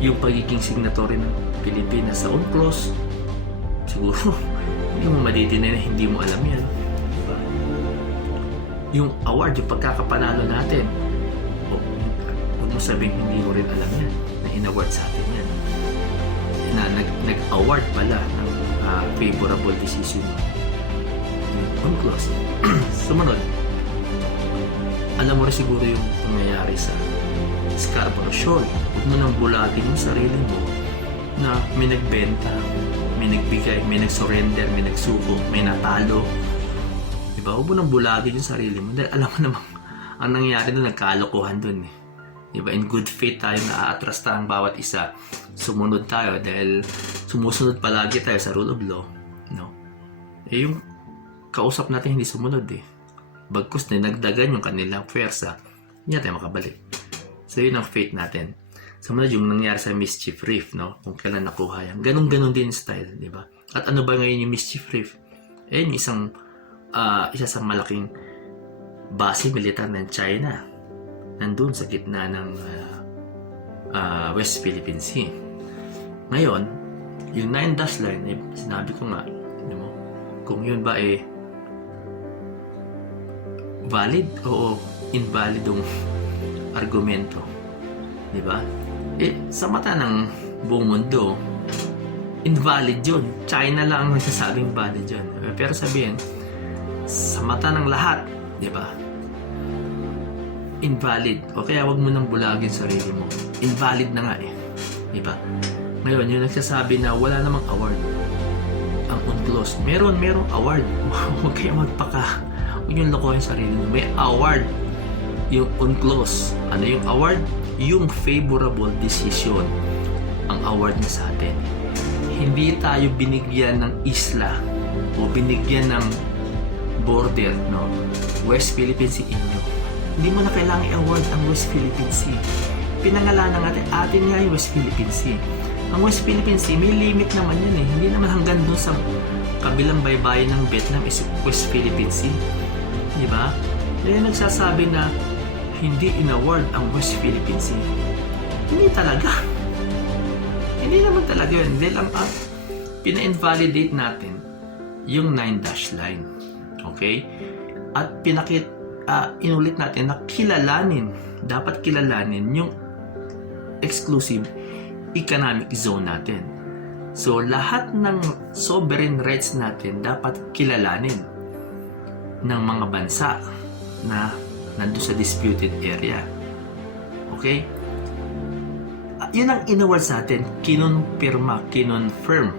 Yung pagiging signatory ng Pilipinas sa UNCLOS, siguro hindi mo madidinay na hindi mo alam yan, diba? Yung award, yung pagkakapanalo natin, huwag mo sabing hindi mo rin alam yan na in-award sa atin yan, na nag-award pala ng favorable decision yung UNCLOS. Sumunod, alam mo rin siguro yung pangyayari sa Scarborough Shoal. Huwag mo nang bulagin yung sarili mo na may nagbenta, may nagbigay, may nag-surrender, may nagsuko, may natalo. Diba? Huwag mo nang bulagin yung sarili mo dahil alam mo namang ang nangyayari doon, nagkalokohan doon eh. Diba? In good faith tayo na aatrasta ang bawat isa. Sumunod tayo dahil sumusunod palagi tayo sa rule of law. No? Eh yung kausap natin hindi sumunod eh. Bagkus na nagdagan yung kanilang pwersa, hindi natin makabalik. So yun ang faith natin. Sumunod yung nangyari sa Mischief Reef, no? Kung kailan nakuha yan. Ganun din style, di ba? At ano ba ngayon yung Mischief Reef? Eh, isa sa malaking base militar ng China. Nandun sa gitna ng West Philippine Sea. Ngayon, yung 9 line, eh, sinabi ko nga, mo, kung yun ba eh valid o invalidong argumento, di ba? Eh, sa mata ng buong mundo, invalid yun. China lang ang nagsasabing valid yun. Pero sabihin, sa mata ng lahat, di ba? Invalid. O kaya wag mo nang bulagin sarili mo. Invalid na nga eh. Di ba? Ngayon, yung nagsasabi na wala namang award ang UNCLOS. Merong award. Huwag kayo magpaka. Huwag yung lokohin sarili mo. May award yung UNCLOS. Ano yung award? Yung favorable decision ang award na sa atin. Hindi tayo binigyan ng isla o binigyan ng border, no? West Philippine Sea inyo. Hindi mo na kailangan i-award ang West Philippine Sea. Pinangalanan atin nga yung West Philippine Sea. Ang West Philippine Sea, may limit naman yun eh. Hindi naman hanggang doon sa kabilang baybayin ng Vietnam is West Philippine Sea. Diba? Kaya nagsasabi na hindi in-award ang West Philippine Sea. Hindi talaga. Hindi naman talaga yun. Dahil ang pina-invalidate natin yung 9 line. Okay? At inulit natin na dapat kilalanin yung exclusive economic zone natin. So, lahat ng sovereign rights natin dapat kilalanin ng mga bansa na nandun sa disputed area. Okay? Yun ang inaward sa atin. Kinonfirm.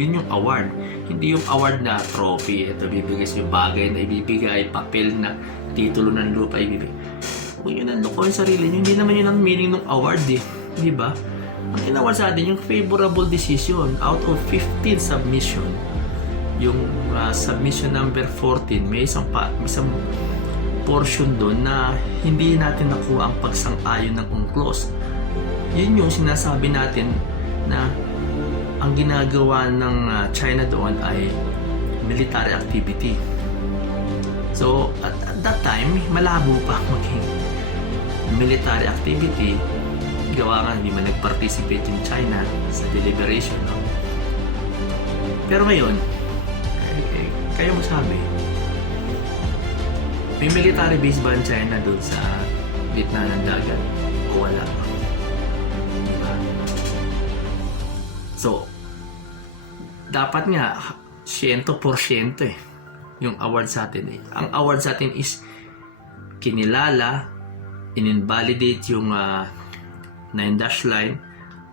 Yun yung award. Hindi yung award na trophy. Ito bibigay sa yung bagay na ibibigay, papel na titulo ng lupa ibibigay. Kung yun ang loko yung sarili nyo, hindi naman yun ang meaning ng award eh. Di ba? Ang inaward sa atin yung favorable decision out of 15 submission. Yung submission number 14, may isang portion doon na hindi natin nakuha ang pagsang-ayon ng UNCLOS. Yun yung sinasabi natin na ang ginagawa ng China doon ay military activity. So, at that time, malabo pa maging military activity. Gawa nga, hindi man nag-participate yung China sa deliberation. No? Pero ngayon, kayo magsabi, may military base ba ang China doon sa gitna ng dagat o wala? Diba? So, dapat nga 100% yung award sa atin eh. Ang award sa atin is kinilala, in-invalidate yung 9-dash line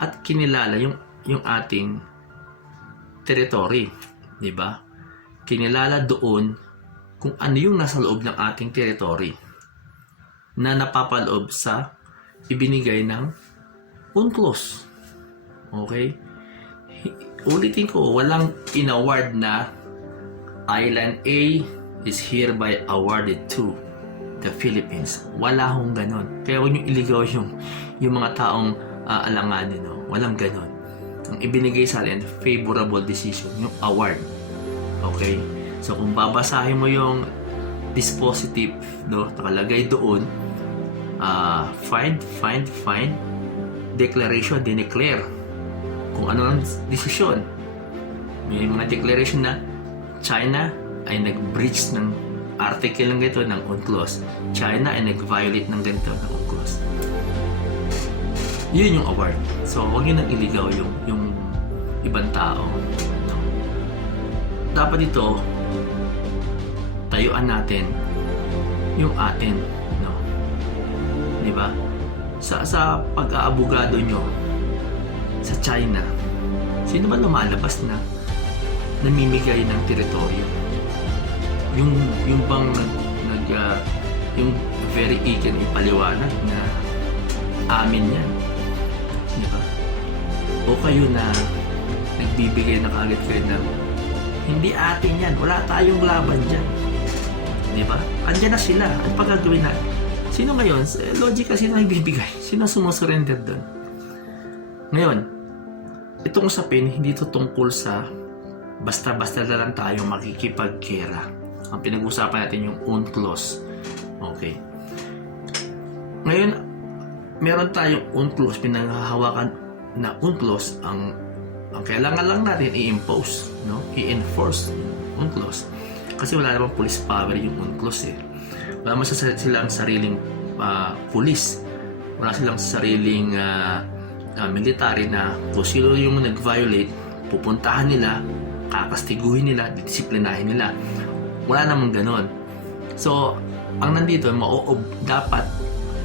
at kinilala yung ating territory, di ba? Kinilala doon kung ano yung nasa loob ng ating territory na napapaloob sa ibinigay ng UNCLOS. Okay? Ulitin ko, walang inaward na Island A is hereby awarded to the Philippines. Wala hong ganon. Kaya huwag nyo iligaw yung mga taong alanganin. No? Walang ganon. Ang ibinigay sa atin, favorable decision, yung award. Okay? So kung babasahin mo yung dispositive, no, nakalagay doon, find, declaration, dineclare kung ano ang desisyon. May mga declaration na China ay nag-breach ng article ng ganito ng UNCLOS. China ay nag-violate ng ganito ng UNCLOS. Yun yung award. So, huwag yun nang iligaw yung ibang tao. No? Dapat ito, tayuan natin yung atin. No? Diba? Sa pag-aabogado nyo sa China, sino ba lumalabas na namimigay ng teritoryo? Yung bang yung very eager ipaliwanag na amin yan, di ba? O kayo na nagbibigay na kagad kayo na hindi atin yan, wala tayong laban dyan, di ba? Andyan na sila, at pagkagawin na sino ngayon, logic kasi nagbibigay, sino sumusurrender doon? Ngayon, itong usapin hindi ito tungkol sa basta-basta na lang tayo makikipagkera. Ang pinag-usapan natin yung UNCLOS. Okay. Ngayon, meron tayong UNCLOS, pinanghahawakan na UNCLOS, ang kailangan lang natin i-impose, no? I-enforce UNCLOS. Kasi wala namang police power yung UNCLOS eh. Wala naman silang sariling police. Wala silang sariling military na kung sino yung nag-violate, pupuntahan nila, kakastiguhin nila, disiplinahin nila. Wala namang ganon. So, ang nandito, dapat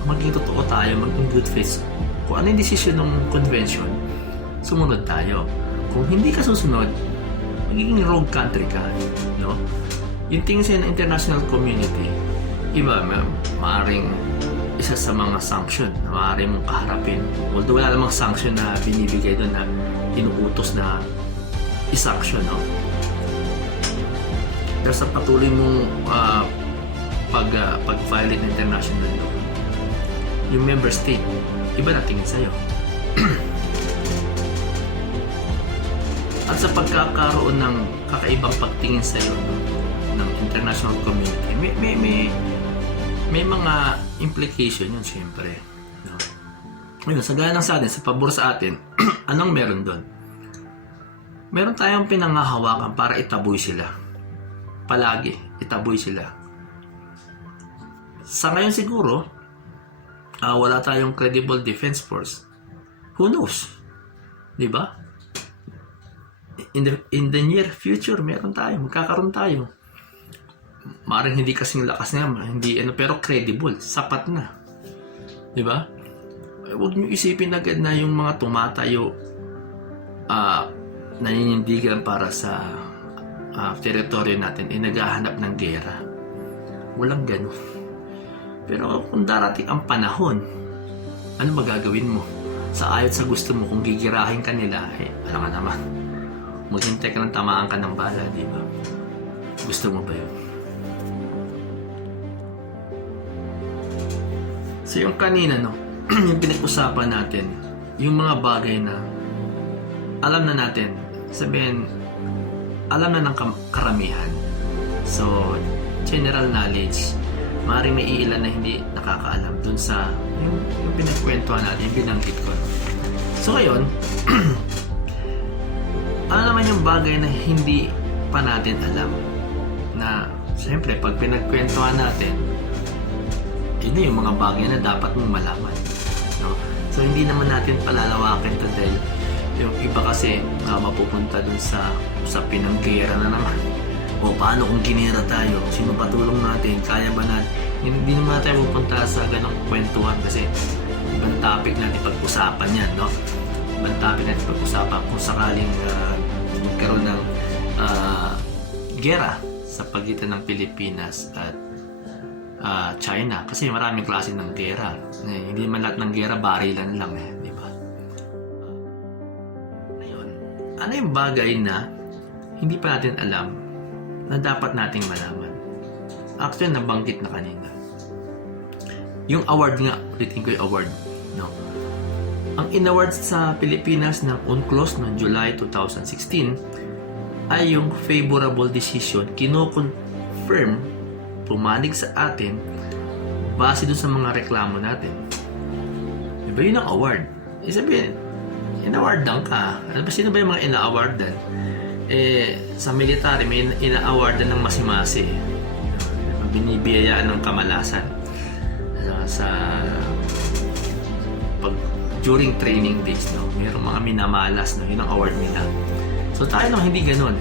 maging totoo tayo, maging good faith. Kung ano yung decision ng convention, sumunod tayo. Kung hindi ka susunod, magiging rogue country ka. No? Yung tingin sa'yo ng international community, iba, maaaring isa sa mga sanction na maaari mong kaharapin. Although wala namang sanction na binibigay doon na inuutos na i-sanction, no? Pero sa patuloy mong pag-violate ng international law, yung member state, iba na tingin sa'yo. At sa pagkakaroon ng kakaibang pagtingin sa'yo, no, ng international community, may mga implication yun, syempre. No? Ngayon, sa gaya ng sa atin, sa pabor sa atin, anong meron doon? Meron tayong pinanghahawakan para itaboy sila. Palagi, itaboy sila. Sa ngayon siguro, wala tayong credible defense force. Who knows? Di ba? In the near future, meron tayo, magkakaroon tayo. Maaaring hindi kasing lakas nga, pero credible, sapat na. Di ba? Huwag niyo isipin agad na yung mga tumatayo, naninindigan para sa teritoryo natin, naghahanap ng gera. Walang ganun. Pero kung darating ang panahon, ano magagawin mo? Sa ayot sa gusto mo, kung gigirahin ka nila, alam ka naman, maghintay ka ng tamaan ka ng bala, di ba? Gusto mo ba yun? So yung kanina, yung pinag-usapan natin, yung mga bagay na alam na natin, sabihin, alam na ng karamihan. So, general knowledge, maaaring may iilan na hindi nakakaalam dun sa yung pinagkwentuhan natin, yung binanggit ko. So ngayon, ano naman yung bagay na hindi pa natin alam na siyempre pag pinagkwentuhan natin, yun yung mga bagay na dapat mong malaman, no? So hindi naman natin palalawakin to dahil yung iba kasi mapupunta dun sa usapin ng gera na naman. O paano kung ginira tayo? Sino patulong natin? Kaya ba natin? Hindi naman tayo pupunta sa ganong kwentuhan kasi ibang topic natin pag-usapan yan, no? Ibang topic natin pag-usapan kung sakaling magkaroon ng gera sa pagitan ng Pilipinas at China. Kasi maraming klase ng gera. Hindi man lahat ng gera barilan lang, di ba? Ngayon, ano yung bagay na hindi pa natin alam na dapat nating malaman? Actually, nabanggit na kanina. Yung award nga, ulitin ko yung award, no? Ang in-award sa Pilipinas ng UNCLOS noong July 2016 ay yung favorable decision, kino-confirm, pumanig sa atin base dun sa mga reklamo natin. Diba yun ang award? Sabihin, in-awardan ka. Ano ba, sino ba yung mga ina-awardan? Sa military, may ina-awardan ng masi-masi. Binibiyayaan ng kamalasan. During training days, no? Mayroong mga minamalas, no? Yun ang award nila. So tayo lang hindi ganun.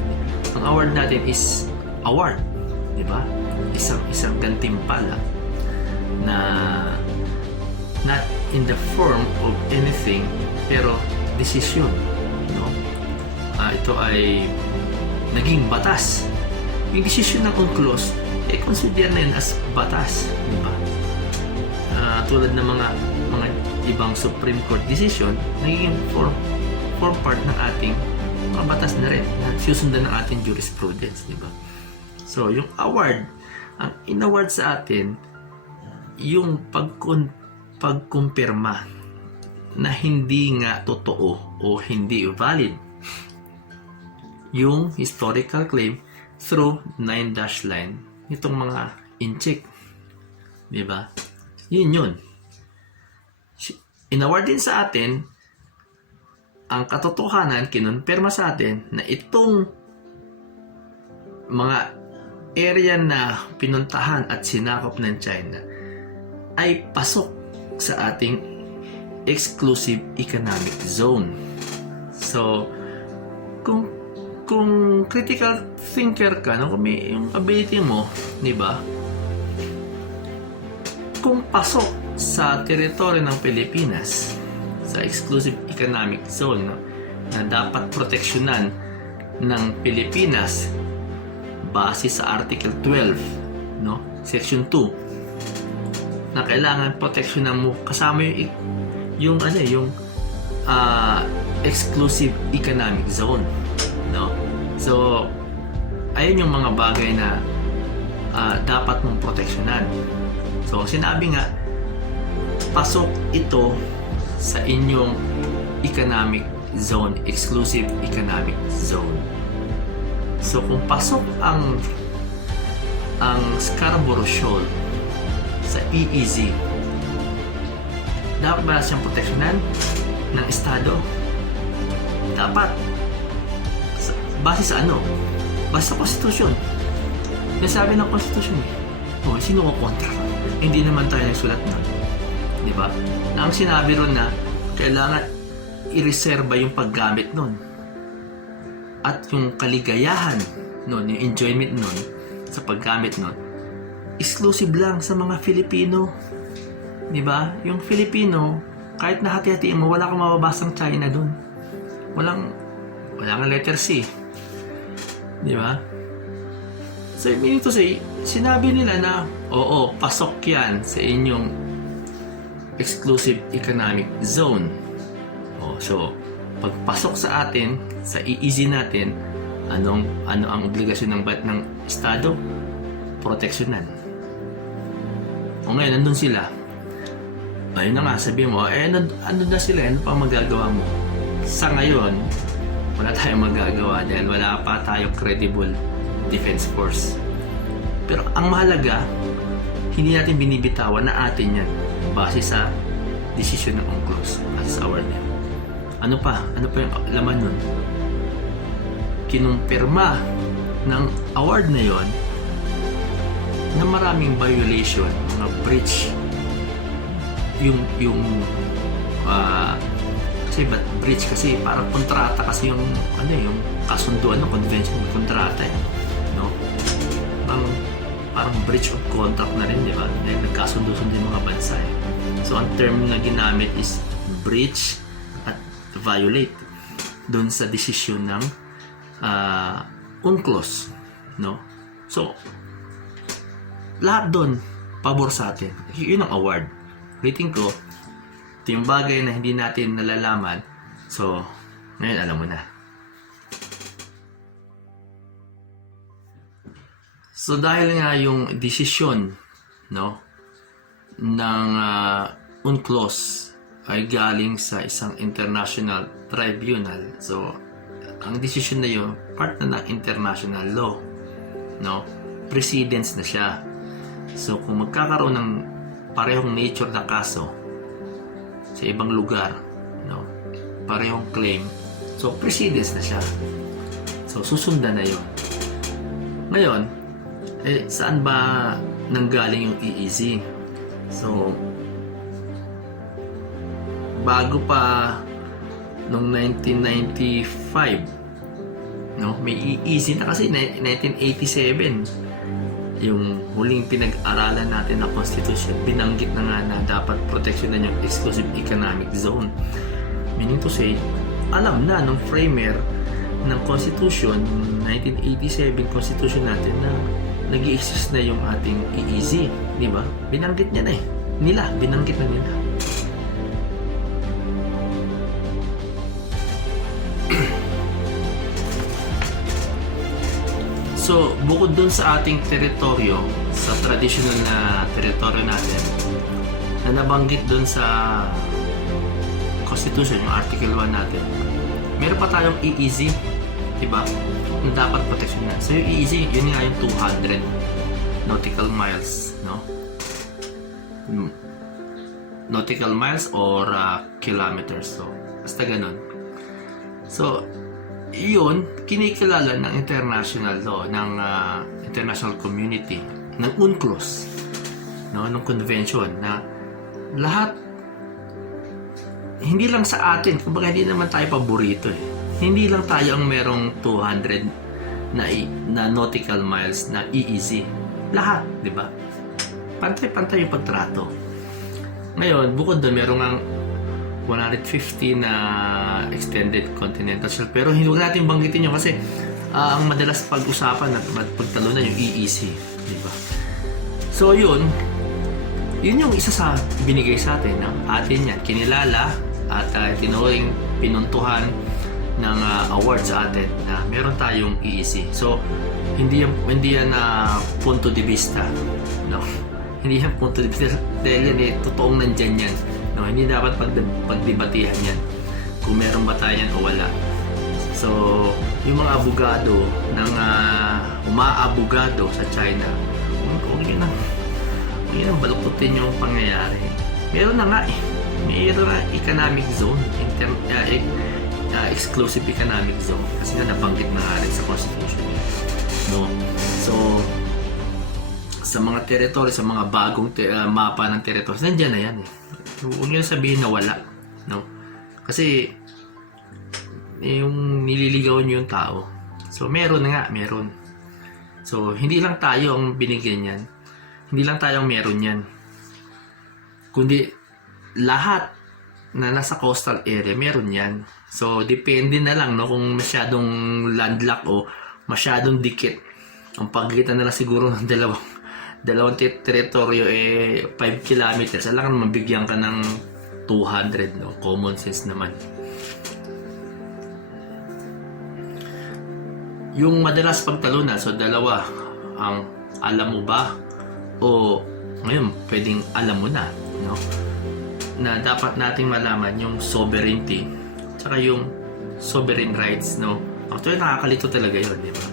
Ang award natin is award. Diba? Isang gantimpala na not in the form of anything pero desisyon, no? Ito ay naging batas. Yung desisyon ng UNCLOS consider na yun as batas, di ba? Tulad ng mga ibang Supreme Court decision, naging form part ng ating mga batas na rin na susundan ng ating jurisprudence, di ba? So yung award, ang in-award sa atin yung pagkumpirma na hindi nga totoo o hindi valid yung historical claim through 9-dash line nitong mga incheck, di ba? Yun. In-award din sa atin ang katotohanan, kinonperma sa atin na itong mga area na pinuntahan at sinakop ng China ay pasok sa ating exclusive economic zone. So, kung critical thinker ka, no, kung may yung ability mo, di ba? Kung pasok sa teritoryo ng Pilipinas, sa exclusive economic zone, no, na dapat proteksyonan ng Pilipinas base sa Article 12, no, Section 2, na kailangan proteksyonan mo kasama yung exclusive economic zone, no? So ayun yung mga bagay na dapat mong proteksyonan. So sinabi nga, pasok ito sa inyong economic zone, exclusive economic zone. So kung pasok ang Scarborough Shoal sa EEZ, dapat ba siyang proteksyonan ng Estado? Dapat. Base sa ano? Base sa konstitusyon. Nasabi ng konstitusyon. Sino ko kontra? hindi naman tayo nagsulat na. Di ba? Na ang sinabi ron na kailangan i-reserva yung paggamit nun. At yung kaligayahan nun, yung enjoyment nun, sa paggamit nun, exclusive lang sa mga Filipino. Di ba? Yung Filipino, kahit nahati-hatiin mo, wala kang mababasang China dun. Wala kang letter C. Di ba? So, meaning to say, sinabi nila na, oo, pasok yan sa inyong exclusive economic zone. So, pagpasok sa atin, sa EEZ natin, ano ang obligasyon ng Estado? Proteksyonan. O ngayon, nandun sila. Ayun na nga, sabi mo, ano na sila, ano pa magagawa mo? Sa ngayon, wala tayong magagawa dahil wala pa tayo credible defense force. Pero ang mahalaga, hindi natin binibitawan na atin yan base sa desisyon ng UNCLOS at sa award niya. Ano pa yung laman nun? Kinumpirma ng award na yon na maraming violation, mga breach, kasi ba't breach? Kasi parang kontrata kasi yung kasunduan ng convention ng kontrata no? Parang breach of contract na rin, di ba? Dahil nagkasundo-sundo yung mga bansa So ang term na ginamit is breach at violate doon sa desisyon ng UNCLOS, no? So lahat doon pabor sa atin. Yun ang award. Rating ko, ito yung bagay na hindi natin nalalaman. So, ngayon alam mo na. So, dahil nga yung desisyon, no, ng UNCLOS ay galing sa isang international tribunal. So, ang desisyon na yun, part na ng international law, no? Precedence na siya. So, kung magkakaroon ng parehong nature na kaso sa ibang lugar, no, parehong claim, so precedence na siya. So susundan na yun. Ngayon, saan ba nanggaling yung EEZ? So bago pa noong 1995, no, may EEZ na kasi 1987. Yung huling pinag-aralan natin na Constitution, binanggit na nga na dapat proteksyonan yung exclusive economic zone. Meaning to say, alam na nung framer ng Constitution, 1987 Constitution natin na nag-i-exist na yung ating EEZ, di ba? Binanggit niya na binanggit na nila. So, bukod dun sa ating teritoryo, sa traditional na teritoryo natin, na nabanggit dun sa Constitution, yung Article 1 natin, meron pa tayong EEZ, diba? Na dapat proteksyonan. So, yung EEZ, yun nga yung 200 nautical miles, no? Nautical miles or kilometers. So, basta ganun. So, yun, kinikilala ng international law, ng international community, ng UNCLOS, no, ng convention, na lahat, hindi lang sa atin, kumbaga hindi naman tayo paborito Hindi lang tayo ang merong 200 na nautical miles na EEZ. Lahat, di ba? Pantay-pantay yung pagtrato. Ngayon, bukod doon, merong ang 150 na extended continental shelf, pero hindi natin banggitin yun kasi ang madalas pag-usapan at pagtalunan yung EEZ, di ba? So yun yung isa sa binigay sa atin, no? Atin yan, kinilala at tinuring pinuntuhan ng award sa atin na meron tayong EEZ. So hindi yan punto de vista, no? Hindi yan punto de vista dahil yan totoong nandyan yan. No, hindi dapat pagdebatihan yan kung meron ba tayo yan o wala. So, yung mga abogado ng umaabogado sa China, huwag yun ang balukutin yung pangyayari. Meron na nga mayroon na economic zone, exclusive economic zone, kasi nga nabanggit na nga rin sa Constitution, no? So sa mga territory, sa mga bagong mapa ng territory, nandiyan na yan eh. Huwag nyo sabihin na wala, no? Kasi yung nililigawan nyo yung tao. So meron na nga, meron. So hindi lang tayo ang binigyan yan, hindi lang tayo ang meron yan, kundi lahat na nasa coastal area meron yan. So depende na lang, no, kung masyadong landlocked o masyadong dikit ang pagitan nila siguro ng dalawang teritoryo 5 kilometers. Alam ka mabigyan ka ng 200, no? Common sense naman. Yung madalas pagtalunan, so dalawa ang alam mo ba o ngayon pwedeng alam mo na, no? Na dapat nating malaman yung sovereignty tsaka yung sovereign rights, no? Actually nakakalito talaga yun, di ba?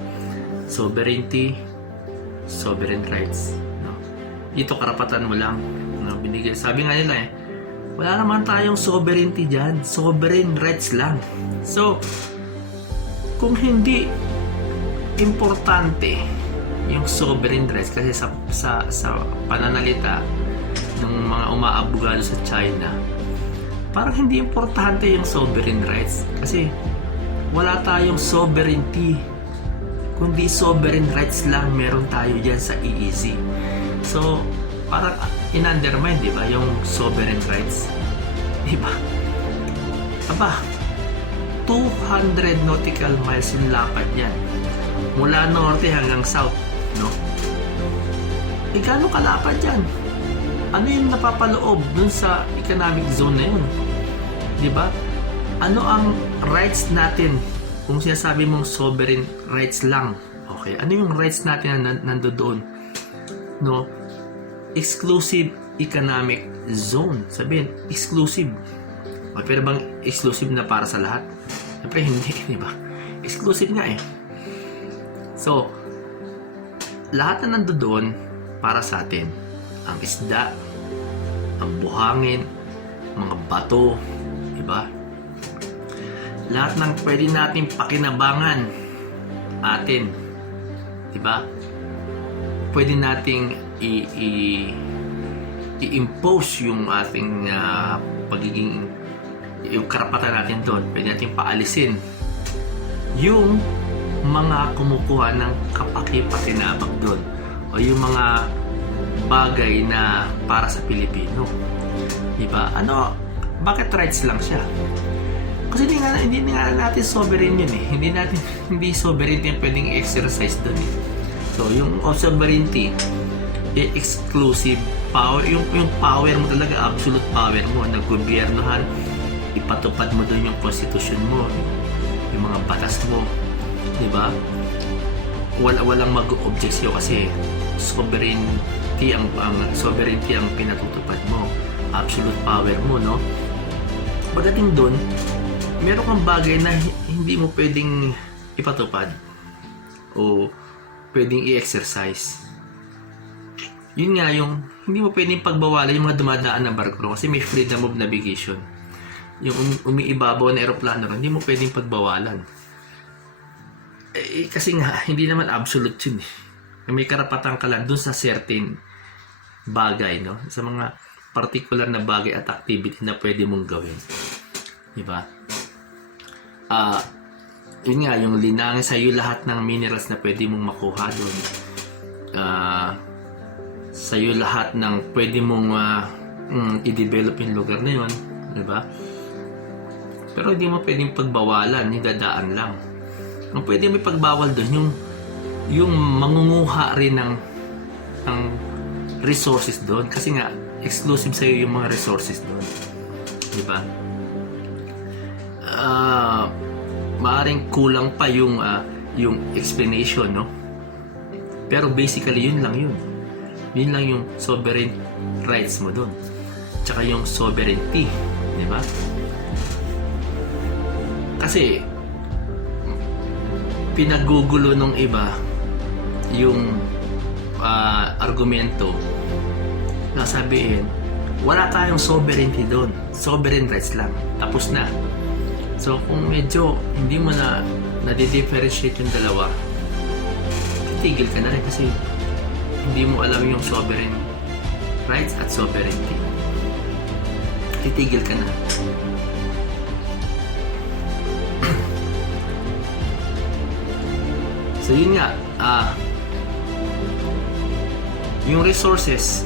Sovereignty, sovereign rights, no? Dito karapatan mo lang, no? Binigay, sabi nga nila wala naman tayong sovereignty dyan, sovereign rights lang. So kung hindi importante yung sovereign rights, kasi sa pananalita ng mga umaabogado sa China, parang hindi importante yung sovereign rights kasi wala tayong sovereignty, kundi sovereign rights lang meron tayo dyan sa EEZ. So parang in-undermine, di ba, yung sovereign rights, di ba? Aba, 200 nautical miles yung lapad yan mula norte hanggang south, no? Gaano kalapad yan? Ano yung napapaloob dun sa economic zone na yun? Di ba? Ano ang rights natin kung sinasabi mong sovereign rights lang? Okay, ano yung rights natin na nandoon? No? Exclusive economic zone. Sabihin, exclusive. O, pero bang exclusive na para sa lahat? Siyempre hindi, di ba? Exclusive nga eh. So, lahat na nandoon para sa atin. Ang isda, ang buhangin, mga bato, di ba? Lahat ng pwede nating pakinabangan atin, di ba? Pwede nating i-impose yung ating pagiging, yung karapatan natin doon. Pwede nating paalisin yung mga kumukuha ng kapaki-pakinabang doon o yung mga bagay na para sa Pilipino, di ba? Ano, bakit rights lang siya? Kasi hindi nga natin sovereign yun eh. Hindi sovereignty yung pwedeng exercise doon eh. So yung sovereignty, exclusive power, yung power mo talaga, absolute power mo na gobyernohan, ipatupad mo doon yung constitution mo, yung mga batas mo, di ba? Walang mag-object sa'yo kasi sovereignty ang pinatutupad mo, absolute power mo, no? Pagdating doon, meron kang bagay na hindi mo pwedeng ipatupad o pwedeng i-exercise. Yun nga yung hindi mo pwedeng pagbawalan yung mga dumadaan na barko kasi may freedom of navigation. Yung umiibabaw na eroplano, hindi mo pwedeng pagbawalan. Kasi nga, hindi naman absolute yun eh. May karapatan ka lang dun sa certain bagay, no? Sa mga particular na bagay at activity na pwede mong gawin. Diba? Yun nga, yung linangin sa iyo lahat ng minerals na pwede mong makuha doon. Sa iyo lahat ng pwede mong i-develop yung lugar na yun. Diba? Pero hindi mo pwedeng pagbawalan, hidadaan lang. Ang pwede may pagbawal doon, yung mangunguha rin ng resources doon. Kasi nga, exclusive sa iyo yung mga resources doon. Diba? Maaring kulang pa yung explanation, no? Pero basically yun lang yung sovereign rights mo doon, tsaka yung sovereignty, di ba? Kasi pinagugulo nung iba yung argumento na sabihin wala tayong sovereignty doon, sovereign rights lang, tapos na. So kung medyo hindi mo na differentiate yung dalawa, tigil ka na rin kasi hindi mo alam yung sovereign rights at sovereignty, titigil ka na. So yun nga, yung resources,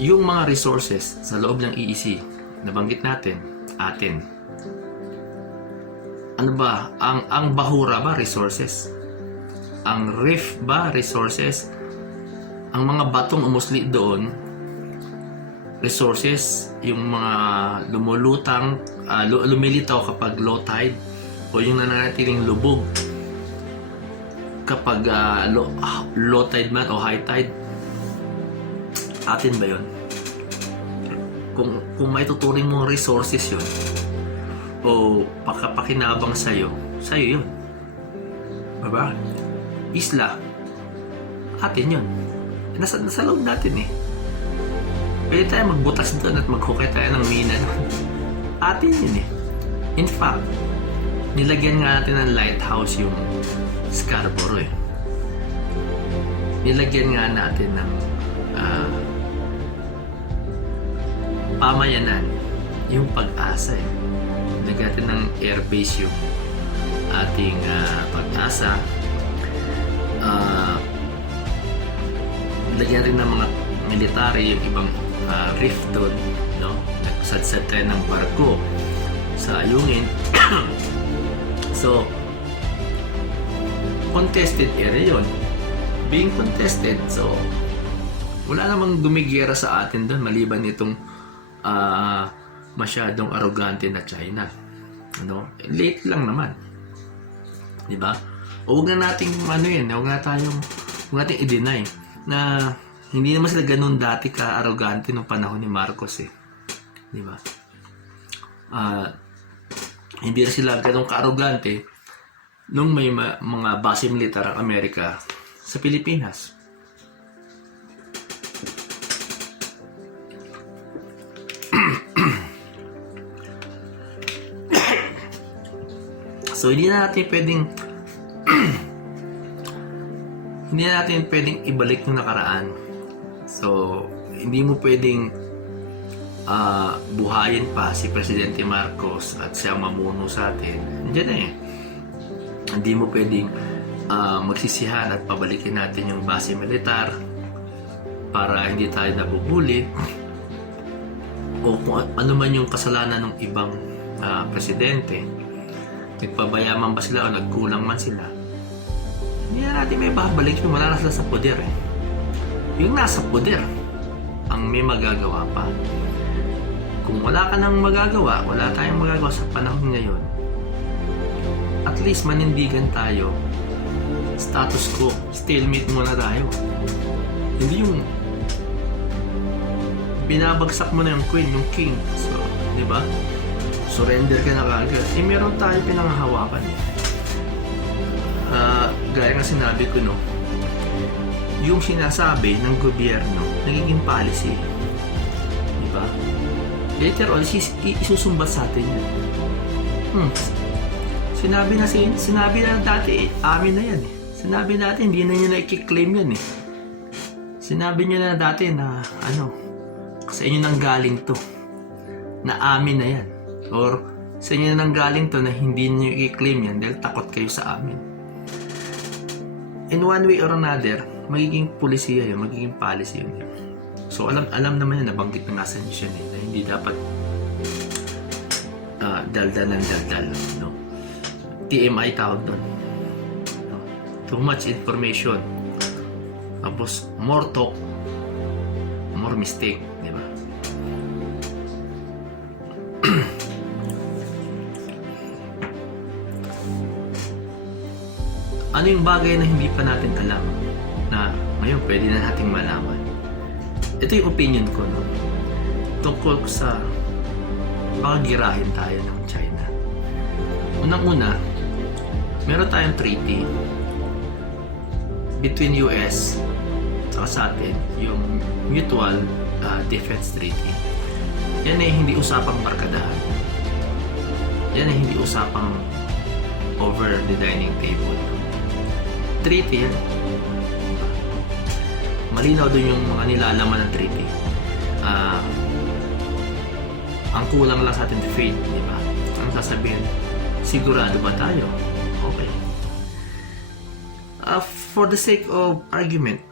yung mga resources sa loob ng EEC, nabanggit natin, atin. Ano ba? Ang bahura ba? Resources. Ang reef ba? Resources. Ang mga batong umusli doon, resources. Yung mga lumulutang, lumilitaw kapag low tide, o yung nananatiling lubog kapag low tide man o high tide, atin ba yun? Kung may tuturing mong resources yun o pakinabang sa'yo yun, diba? Isla, atin yun, nasa loob natin eh. Pwede tayo magbutas doon at maghukay tayo ng mina doon. Atin yun eh. In fact, nilagyan nga natin ng lighthouse yung Scarborough eh. Nilagyan nga natin ng pamayanan yung Pag-asa eh. Nilagyan natin ng airbase yung ating Pag-asa. Nilagyan rin ng mga military yung ibang reef doon, no? Nagsadsad tayo ng barko sa Ayungin. So, contested area yun. Being contested, so wala namang gumigera sa atin doon maliban itong masyadong arrogante na China. Ano? Late lang naman. Di ba? O huwag na nating huwag nating i-deny na hindi naman sila ganun dati ka-arrogante nung panahon ni Marcos eh. Di ba? Hindi rin sila ganun ka-arrogante nung may mga base militar ang Amerika sa Pilipinas. So hindi na natin pwedeng ibalik yung nakaraan. So hindi mo pwedeng buhayin pa si Presidente Marcos at siya mamuno sa atin. Diyan na eh. Hindi mo pwedeng magsisihan at pabalikin natin yung base militar para hindi tayo nabubuli o kung ano man yung kasalanan ng ibang presidente. Nagpabayaman ba sila o nagkulang man sila, hindi na natin may babalik yung wala na sila sa poder eh. Yung nasa poder ang may magagawa pa. Kung wala ka nang magagawa, wala tayong magagawa sa panahon ngayon, at least manindigan tayo. Status quo, stalemate muna tayo. Hindi yung binabagsak mo na yung queen, yung king. So, di ba? Surrender ka na kagad. Eh, meron tayo pinanghahawakan. Gaya nga sinabi ko, no, yung sinasabi ng gobyerno, nagiging policy. Di ba? Later on, isusumbat sa atin yan. Sinabi na dati, amin na yan eh. Sinabi natin, hindi na nyo na i-claim yan eh. Sinabi nyo na dati na, sa inyo nang galing to. Na amin na yan. Or, sa inyo nang galing to na hindi nyo i-claim yan dahil takot kayo sa amin. In one way or another, magiging polisiya yun, magiging policy yun. So, alam naman yan, nabanggit na nga sa inyo siya na hindi dapat daldal ng daldal. No? TMI tawag doon. Too much information. Tapos, more talk, more mistake. Di ba? Ano yung bagay na hindi pa natin alam na ngayon pwede na nating malaman? Ito yung opinion ko, no? Tungkol sa pagirahin tayo ng China. Unang-una, meron tayong treaty between US at sa atin, yung Mutual Defense Treaty. Yan ay hindi usapang barkadahan. Yan ay hindi usapang over the dining table. Treaty yan. malinaw doon yung mga nilalaman ng treaty. Ang kulang lang sa atin faith, di ba? Ang sasabihin, sigurado ba tayo? Okay. For the sake of argument,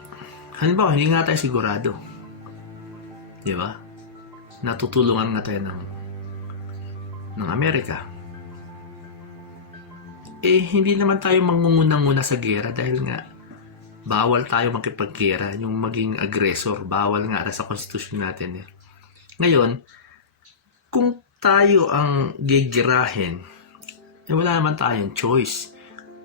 halimbawa, hindi nga tayo sigurado. Di ba? Natutulungan nga tayo ng Amerika. Hindi naman tayo mangungunang-una sa gera dahil nga bawal tayo makipaggera, yung maging aggressor, bawal nga sa konstitusyon natin. Ngayon, kung tayo ang gigirahin, wala naman tayong choice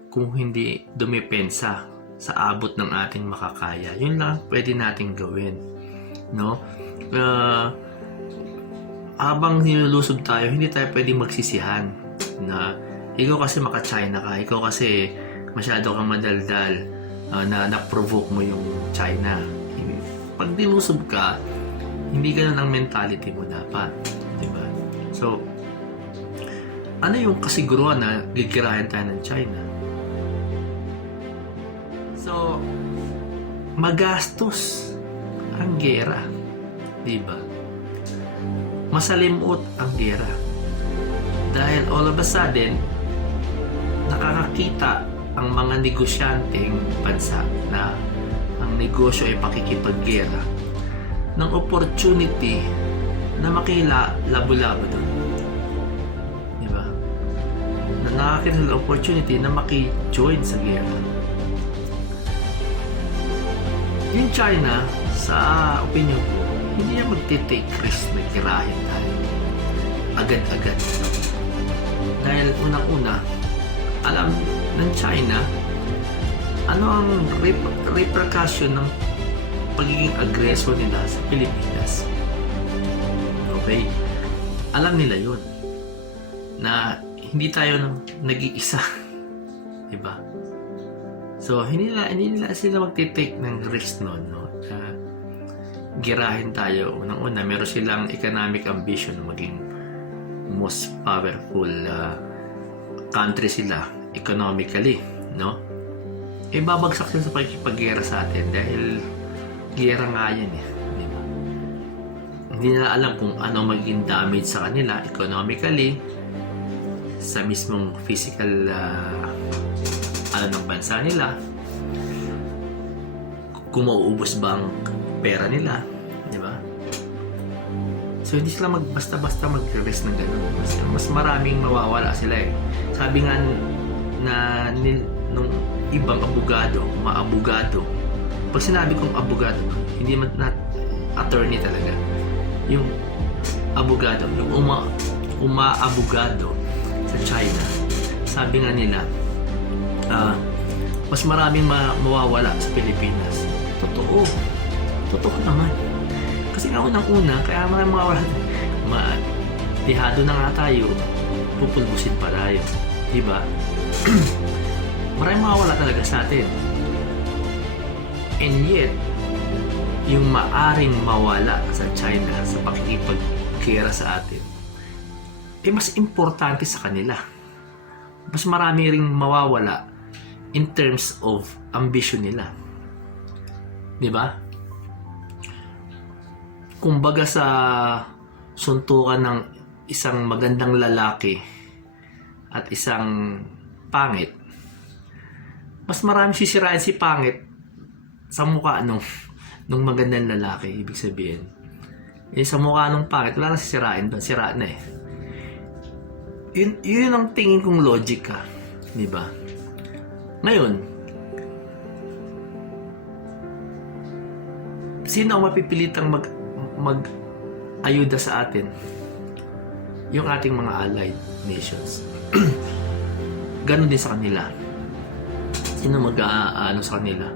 kung hindi dumepensa sa abot ng ating makakaya. Yun lang pwede nating gawin, no? Habang nilulusob tayo, hindi tayo pwedeng magsisihan na ikaw kasi maka-China ka, ikaw kasi masyado kang madaldal, na na-provoke mo yung China. Pag nilusob ka, hindi ganun ang mentality mo dapat. Diba? So, ano yung kasiguruhan na gigirahin tayo ng China? So, magastos ang gera. Diba? Masalimot ang gera. Dahil all of a sudden, nakakakita ang mga negosyanteng bansa na ang negosyo ay pakikipaggera ng opportunity na makilabo-labo doon. Diba? Na nakakita ng opportunity na maki-join sa gera. Yung China, sa opinion ko, hindi niya magtitake risk na girahin tayo agad-agad. Dahil unang-una, alam ng China ano ang repercussion ng pagiging aggressor nila sa Pilipinas. Okay? Alam nila yun na hindi tayo nag-iisa. Diba? So, hindi nila sila magtitake ng risk noon, no? Girahin tayo. Unang-una, meron silang economic ambition na maging most powerful country sila economically, no? Babagsak sila sa pagkipaggera sa atin dahil gera nga yan diba? Hindi nila alam kung ano magiging damage sa kanila economically, sa mismong physical ng bansa nila, kung mauubos ba ang pera nila, diba? So hindi sila basta-basta mag-risk ng ganun. Mas maraming mawawala sila Sabi nga nung ibang maabogado, pag sinabi kong abogado, hindi man attorney talaga, yung abogado, yung umaabogado sa China, sabi nga nila, mas maraming mawawala sa Pilipinas. Totoo naman. Kasi nga unang-una, kaya maraming mawawala, dihado na nga tayo, pupulbusin pa tayo. Diba? Maraming mawawala talaga sa atin. And yet, yung maaring mawala sa China sa pakikipagkera sa atin, mas importante sa kanila. Mas marami ring mawawala in terms of ambition nila. Diba? Kumbaga sa suntukan ng isang magandang lalaki at isang pangit, mas marami sisirain si pangit sa mukha nung magandang lalaki. Ibig sabihin, sa mukha nung pangit, wala na sisirain doon. Sira na Yun ang tingin kong logic diba? Ngayon, sino ang mapipilitang mag-ayuda sa atin? Yung ating mga allied nations. Ganon din sa kanila. Sino sa kanila?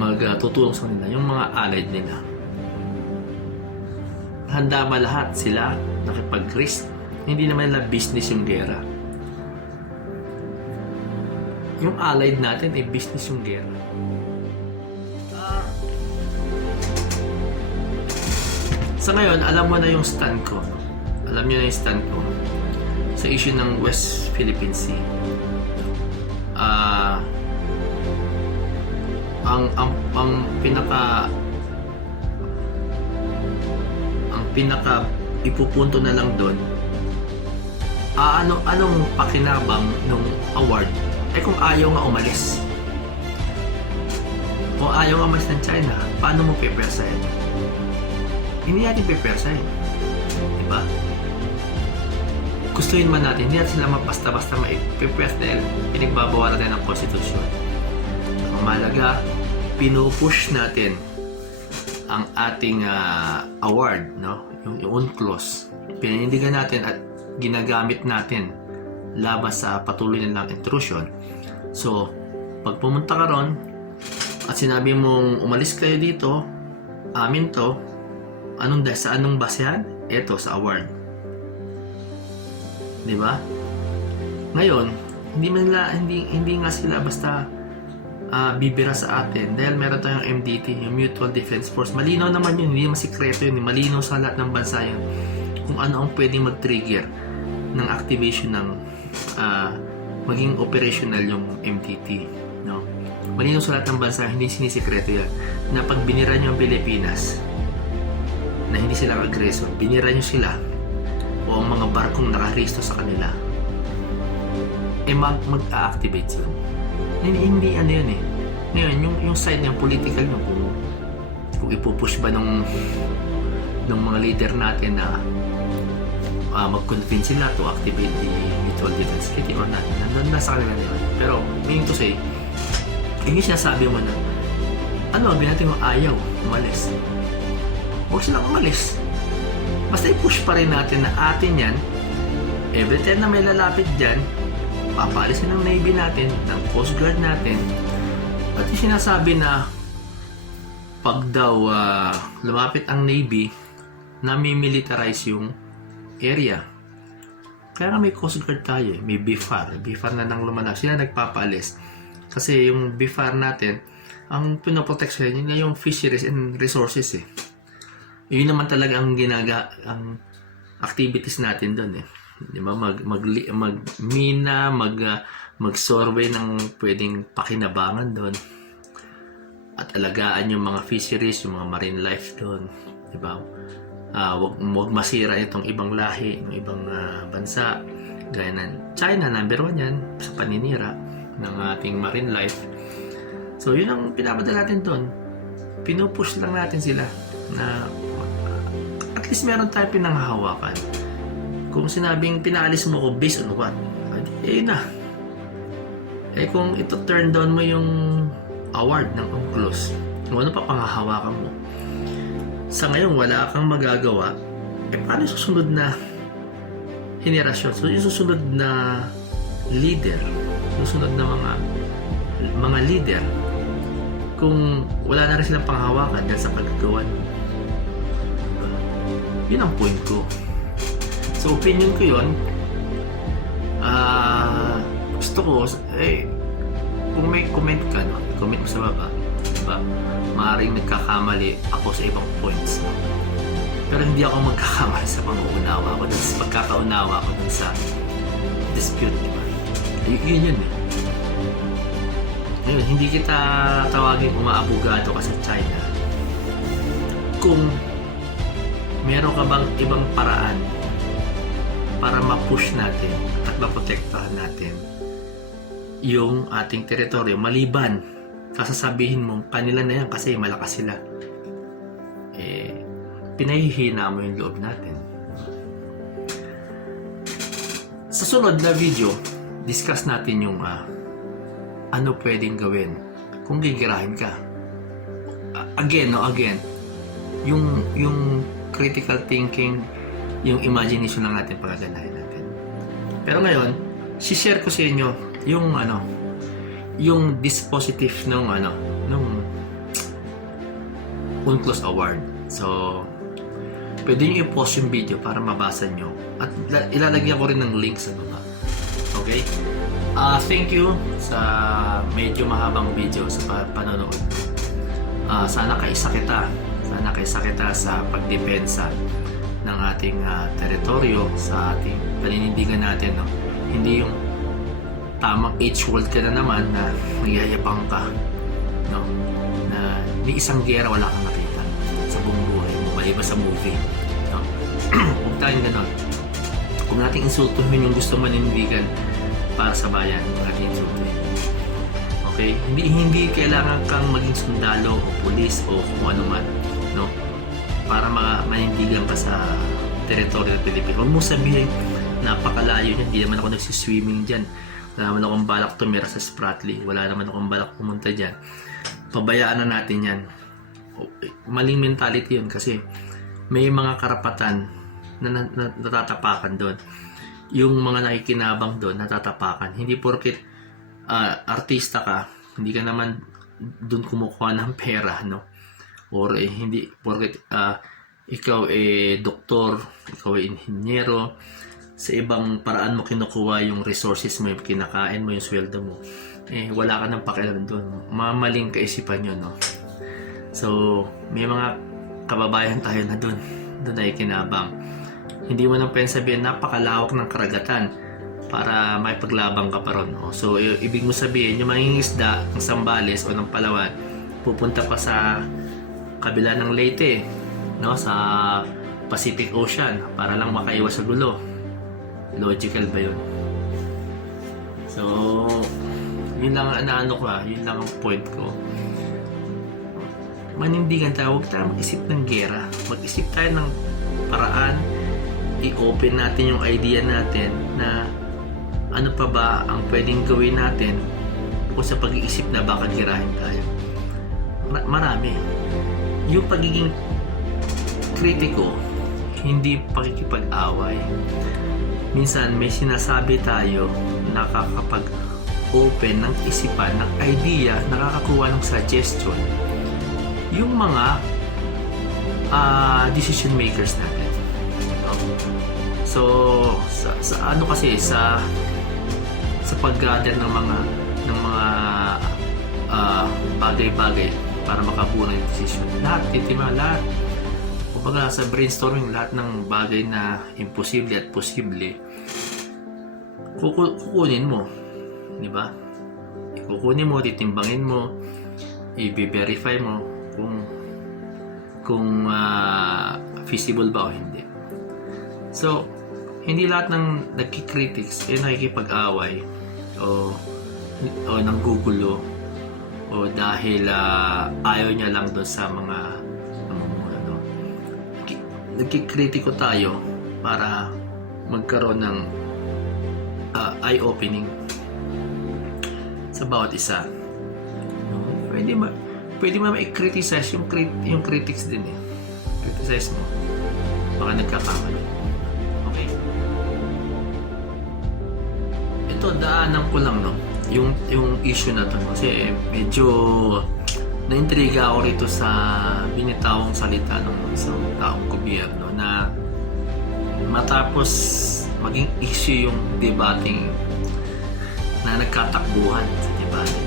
Magtutulong sa kanila? Yung mga allied nila. Handa ba lahat sila nakipag-risk? Hindi naman nila business yung gera. Yung allied natin business yung gera. Sa ngayon, alam mo na yung stand ko. Alam niyo na yung stand ko sa issue ng West Philippine Sea. ang pinaka ipupunto na lang doon, anong pakinabang ng award kung ayaw nga umalis. Kung ayaw nga umalis ng China, paano mo pepersahin? Hindi natin pepersahin, diba? Gustuin man natin, hindi natin sila basta-basta maipipers dahil pinagbabawalan natin ng konstitusyon. Ang mahalaga, pinupush natin ang ating award, no? Yung UNCLOS. Pininindigan natin at ginagamit natin laban sa patuloy nilang intrusion. So, pag pumunta ka ron at sinabi mong umalis kayo dito, amin to, sa anong basehan? Eto, sa award. Di ba? Ngayon, hindi nga sila basta bibira sa atin dahil meron tayong MDT, yung Mutual Defense Force. Malinaw naman yun, hindi masikreto yun, malinaw sa lahat ng bansa yun kung ano ang pwedeng mag-trigger ng activation ng maging operational yung MDT, no? Malinaw sa lahat ng bansa, hindi sinisikreto yan na pag binira nyo ang Pilipinas na hindi sila aggressor, binira nyo sila o ang mga barkong nakaresto sa kanila, mag-activate yun. Hindi ano yun eh. Ngayon, yung side ng political nyo, kung ipupush ba ng mga leader natin na mag-convince sila to activate the Mutual Defense Treaty or not, nasa kanila nila. Pero, meaning to say, hindi sinasabi mo na sabihin natin mo ayaw umalis. Huwag silang umalis. Basta i-push pa rin natin na atin yan. Every time na may lalapit dyan, papaalisin ng Navy natin, ng Coast Guard natin. At yung sinasabi na pag daw lumapit ang Navy, nami-militarize yung area. Kaya may Coast Guard tayo, may BFAR na nang lumanap. Sila nagpapaalis. Kasi yung BFAR natin, ang pinoproteksyon niya yung fisheries and resources eh. Yun naman talaga ang ang activities natin doon eh. Di ba? Mag-mina, mag-survey ng pwedeng pakinabangan doon. At alagaan yung mga fisheries, yung mga marine life doon. Di ba? Huwag masira itong ibang lahi, ng ibang bansa. Gaya ng China, number 1 yan sa paninira ng ating marine life. So, yun ang pinapadala natin doon. Pinupush lang natin sila na at least meron tayong pinanghahawakan. Kung sinabing pinaalis mo ko based on what? Yun na. Kung ito turn down mo yung award ng UNCLOS, kung ano pa panghahawakan mo, sa ngayon wala kang magagawa, paano susunod na henerasyon? So yung susunod na leader, susunod na mga leader, kung wala na rin silang panghawakan dahil sa paggagawa, yun ang point ko. So opinion ko yun. Gusto ko kung may comment ka, no? Comment mo sa baba, diba? Maaaring nagkakamali ako sa ibang points, no? Pero hindi ako magkakamali sa pag-uunawa ko dun sa pagkakaunawa ko dun sa dispute, diba? Yun eh. Ngayon, hindi kita tawagin umaabogado ka sa China kung meron ka bang ibang paraan para ma-push natin at maprotektahan natin yung ating teritoryo maliban kasasabihin mo kanila na yan kasi malakas sila, pinahihina mo yung loob natin. Sa sunod na video, discuss natin yung ano pwedeng gawin kung gigirahin ka. Again, yung critical thinking, yung imagination lang natin pagaganahin natin. Pero ngayon, share ko sa inyo yung dispositive nung UNCLOS award. So, pwede nyo i-post yung video para mabasa nyo at ilalagyan ko rin ng link sa baba. Okay? Thank you sa medyo mahabang video sa panonood. Sana kaisa kita sa pagdepensa ng ating teritoryo, sa ating paninindigan natin, no? Hindi yung tamang H-word ka na naman na magyayabang ka no? Na may isang gera wala kang nakita sa buong buhay mo, maliban sa movie, no? Huwag tayong ganon. Kung nating insultuhin yung gusto manindigan para sa bayan, huwag nating insultuhin. Okay? Hindi kailangan kang maging sundalo o pulis o kung ano man, no? Para manindigan ka sa teritoryo ng Pilipinas. Huwag mo sabihin, napakalayo niyan, hindi naman ako nagsiswimming dyan. Wala naman akong balak tumira sa Spratly. Wala naman akong balak pumunta dyan. Pabayaan na natin yan. Maling mentality yun kasi may mga karapatan na natatapakan doon. Yung mga nakikinabang doon, natatapakan. Hindi porket artista ka, hindi ka naman doon kumukuha ng pera, no? Or hindi porket ikaw doktor, ikaw inhinyero, sa ibang paraan mo kinukuha yung resources mo, yung kinakain mo, yung sweldo mo, wala ka ng pakialam doon. Mamaling kaisipan yun, no? So, may mga kababayan tayo na doon ay kinabang. Hindi mo nang pwede sabihin, napakalawak ng karagatan para may paglabang ka pa ron. So, ibig mo sabihin, yung mangingisda ng Zambales o ng Palawan, pupunta pa sa kabila ng Leyte, no? Sa Pacific Ocean para lang makaiwas sa gulo. Logical ba yun? So, yun lang ang ko, yun lang ang point ko. Manindigan tayo, huwag tayo mag-isip ng gera. Mag-isip tayo ng paraan, i-open natin yung idea natin na ano pa ba ang pwedeng gawin natin kung sa pag-iisip na baka girahin tayo. Marami. Yung pagiging kritiko, hindi pakikipag-away. Minsan may sinasabi tayo nakakapag-open ng isipan, ng idea, nakakakuha ng suggestion yung mga decision makers natin. So sa ano kasi sa pag-gather ng mga bagay-bagay para makabuo ng decision. Lahat kumbaga sa brainstorming, lahat ng bagay na imposible at posible kukunin mo, di ba? Kukunin mo, titimbangin mo, i-verify mo kung feasible ba o hindi. So, hindi lahat ng nagki-critics nakikipag-away o nanggugulo o dahil ayaw niya lang doon sa mga namumuno. Nagkikritiko tayo para magkaroon ng eye-opening sa bawat isa. Pwede mo i-criticize yung critics din eh. Criticize mo. Baka nagkakamali. Okay? Ito, daanan ko lang, no? Yung issue na to kasi medyo naintriga ako rito sa binitawang salita ng isang taong gobyerno na matapos maging issue yung debating na nagkatakbuhan sa debate.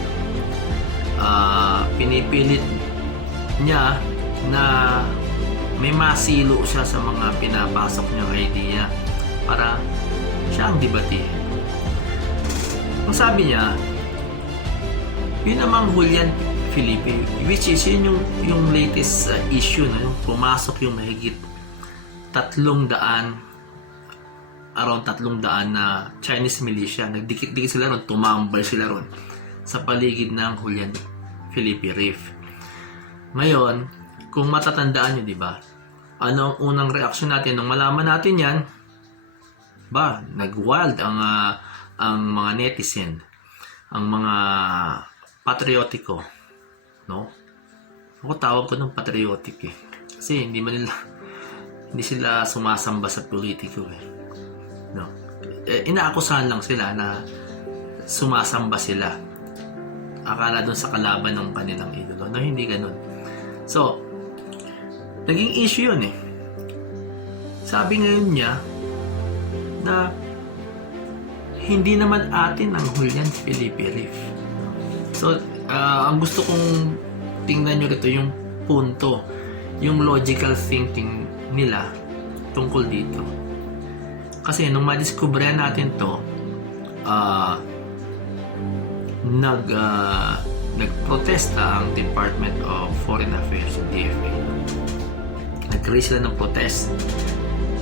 Pinipilit niya na may masilo siya sa mga pinapasok niyang idea para siya ang debate. Ang sabi niya, yun namang Julian Felipe, which is yun yung latest issue, no? Pumasok yung mahigit 300 around 300 na Chinese militia. Nagdikit-dikit sila ron, tumambal sila ron sa paligid ng Julian Felipe Reef. Ngayon, kung matatandaan nyo, di ba? Ano ang unang reaksyon natin nung malaman natin yan? Nag-wild ang mga netizen, ang mga patriotiko, no? Ako tawag ko ng patriotic eh. Kasi hindi sila sumasamba sa politiko eh. No. Inaakusahan lang sila na sumasamba sila. Akala doon sa kalaban ng kanilang idolo. No, hindi ganun. So, naging issue yun eh. Sabi ngayon niya na hindi naman atin ang Julian Felipe Reef. So, ang gusto kong tingnan nyo rito yung punto, yung logical thinking nila tungkol dito. Kasi nung madiskubre natin to, nagprotesta ang Department of Foreign Affairs, DFA. Nag-raise sila ng protest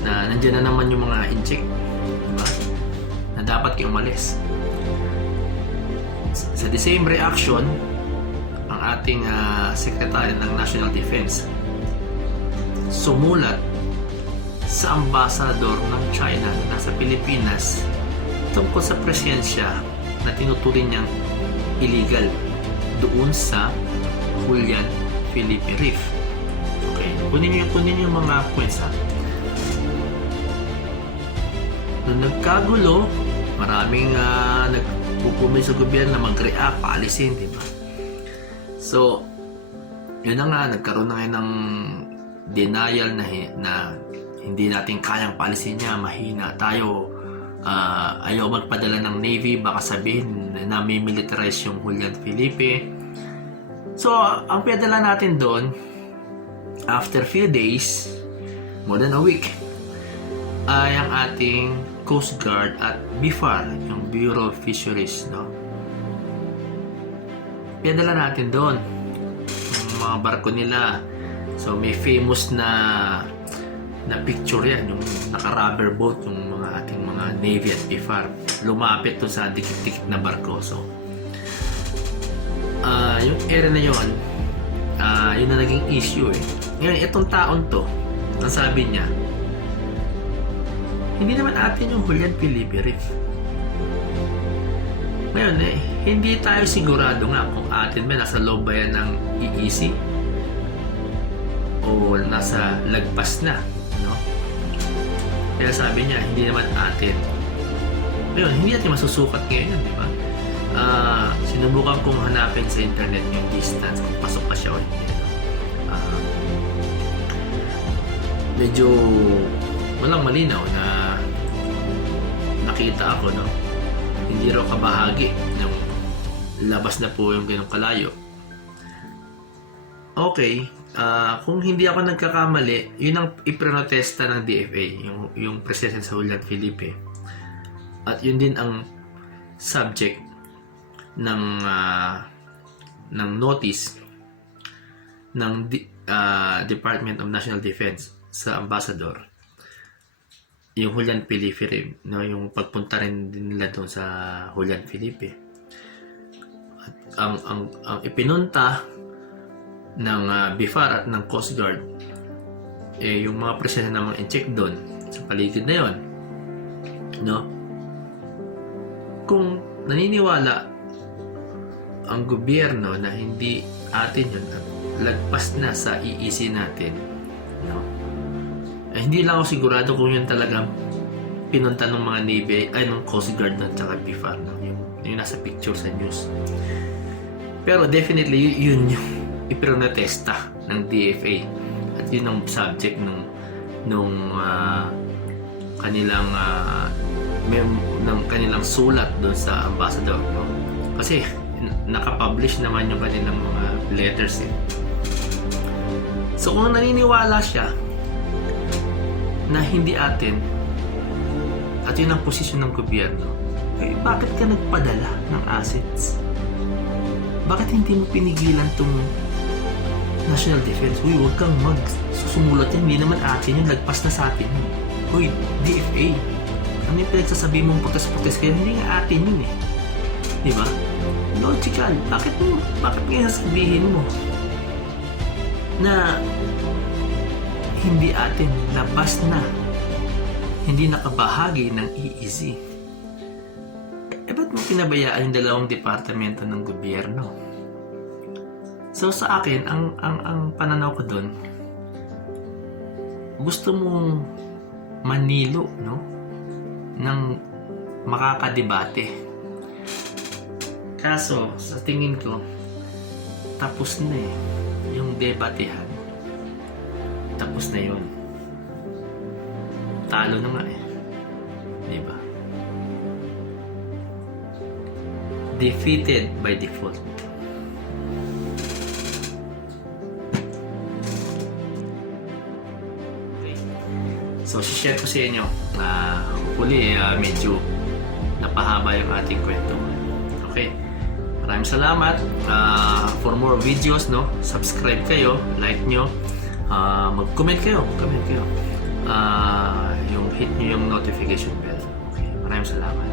na nandiyan na naman yung mga incheck, diba? Na dapat kayo umalis. Sa the same reaction, ang ating Secretary ng National Defense sumulat sa ambassador ng China na nasa Pilipinas tungkol sa presensya na tinuturing niyang illegal doon sa Julian Felipe Reef. Okay, kunin niyo yung mga points ha. Nung nagkagulo, maraming nagpupumay sa gobyerno na mag-react, paalisin, di ba? So, yun na nga, nagkaroon na ngayon ng denial na hindi natin kayang paalisin niya, mahina tayo, ayaw magpadala ng Navy, baka sabihin na may militarize yung Julian Felipe. So, ang pinadala natin doon, after few days, more than a week, ay ang ating Coast Guard at BIFAR, yung Bureau of Fisheries, no? Pinadala natin doon yung mga barko nila. So, may famous na picture yan, yung naka-rubber boat, yung mga ating mga Navy at BIFAR lumapit to sa dikit-dikit na barko. So, yung area na yun, yun na naging issue eh. Ngayon, itong taon to, ang sabi niya, hindi naman atin yung Julian Felipe Reef. Ngayon hindi tayo sigurado nga kung atin ba nasa loob ba yan ng EEZ o nasa lagpas na, no? Kaya sabi niya, hindi naman atin. Ngayon, hindi natin masusukat ngayon, di ba? Sinubukan kong hanapin sa internet yung distance, kung pasok pa siya o hindi. Medyo walang malinaw na nakita ako, no? Hindi raw kabahagi ng labas na po yung ganong kalayo. Okay, kung hindi ako nagkakamali, yun ang iprotesta ng DFA, yung presensya sa Julian Felipe. At yun din ang subject ng notice ng Department of National Defense sa ambassador, yung Julian Felipe, no, yung pagpunta rin din nila doon sa Julian Felipe. At ang ipinunta ng BIFAR at ng Coast Guard yung mga presensya ng mga incheck doon sa paligid na yon, no? Kung naniniwala ang gobyerno na hindi atin yun at lagpas na sa EEZ natin, no? Hindi lang ako sigurado kung yun talagang pinunta ng mga Navy ay ng Coast Guard at saka BIFAR, no? Yung nasa picture sa news. Pero definitely yun yung ipinotesta ng DFA at yun ang subject nung kanilang ng kanilang sulat doon sa ambassador, no? Kasi nakapublish naman yung kanilang mga letters eh. So kung naniniwala siya na hindi atin at yun ang posisyon ng gobyerno, bakit ka nagpadala ng assets? Bakit hindi mo pinigilan tong National Defense? Uy, huwag kang magsusumulat yan, hindi naman atin yun, lagpas na sa atin yun. Uy, DFA, ano yung pinagsasabi mong protest kaya hindi nga atin yun eh, diba? Logical, bakit nga sabihin mo na hindi atin, labas na, hindi nakabahagi ng EEZ? Ba't mo pinabayaan yung dalawang departamento ng gobyerno? So sa akin, ang pananaw ko doon, gusto mong manilo, no, ng makakadebate. Kaso sa tingin ko, tapos na eh yung debatehan. Tapos na yun. Talo na nga eh. Diba? Defeated by default. Okay. So, share ko sa inyo na hopefully medyo napahaba yung ating kwento. Okay. Maraming salamat. For more videos, no, subscribe kayo, like nyo, mag-comment kayo, yung hit nyo yung notification bell. Okay, maraming salamat.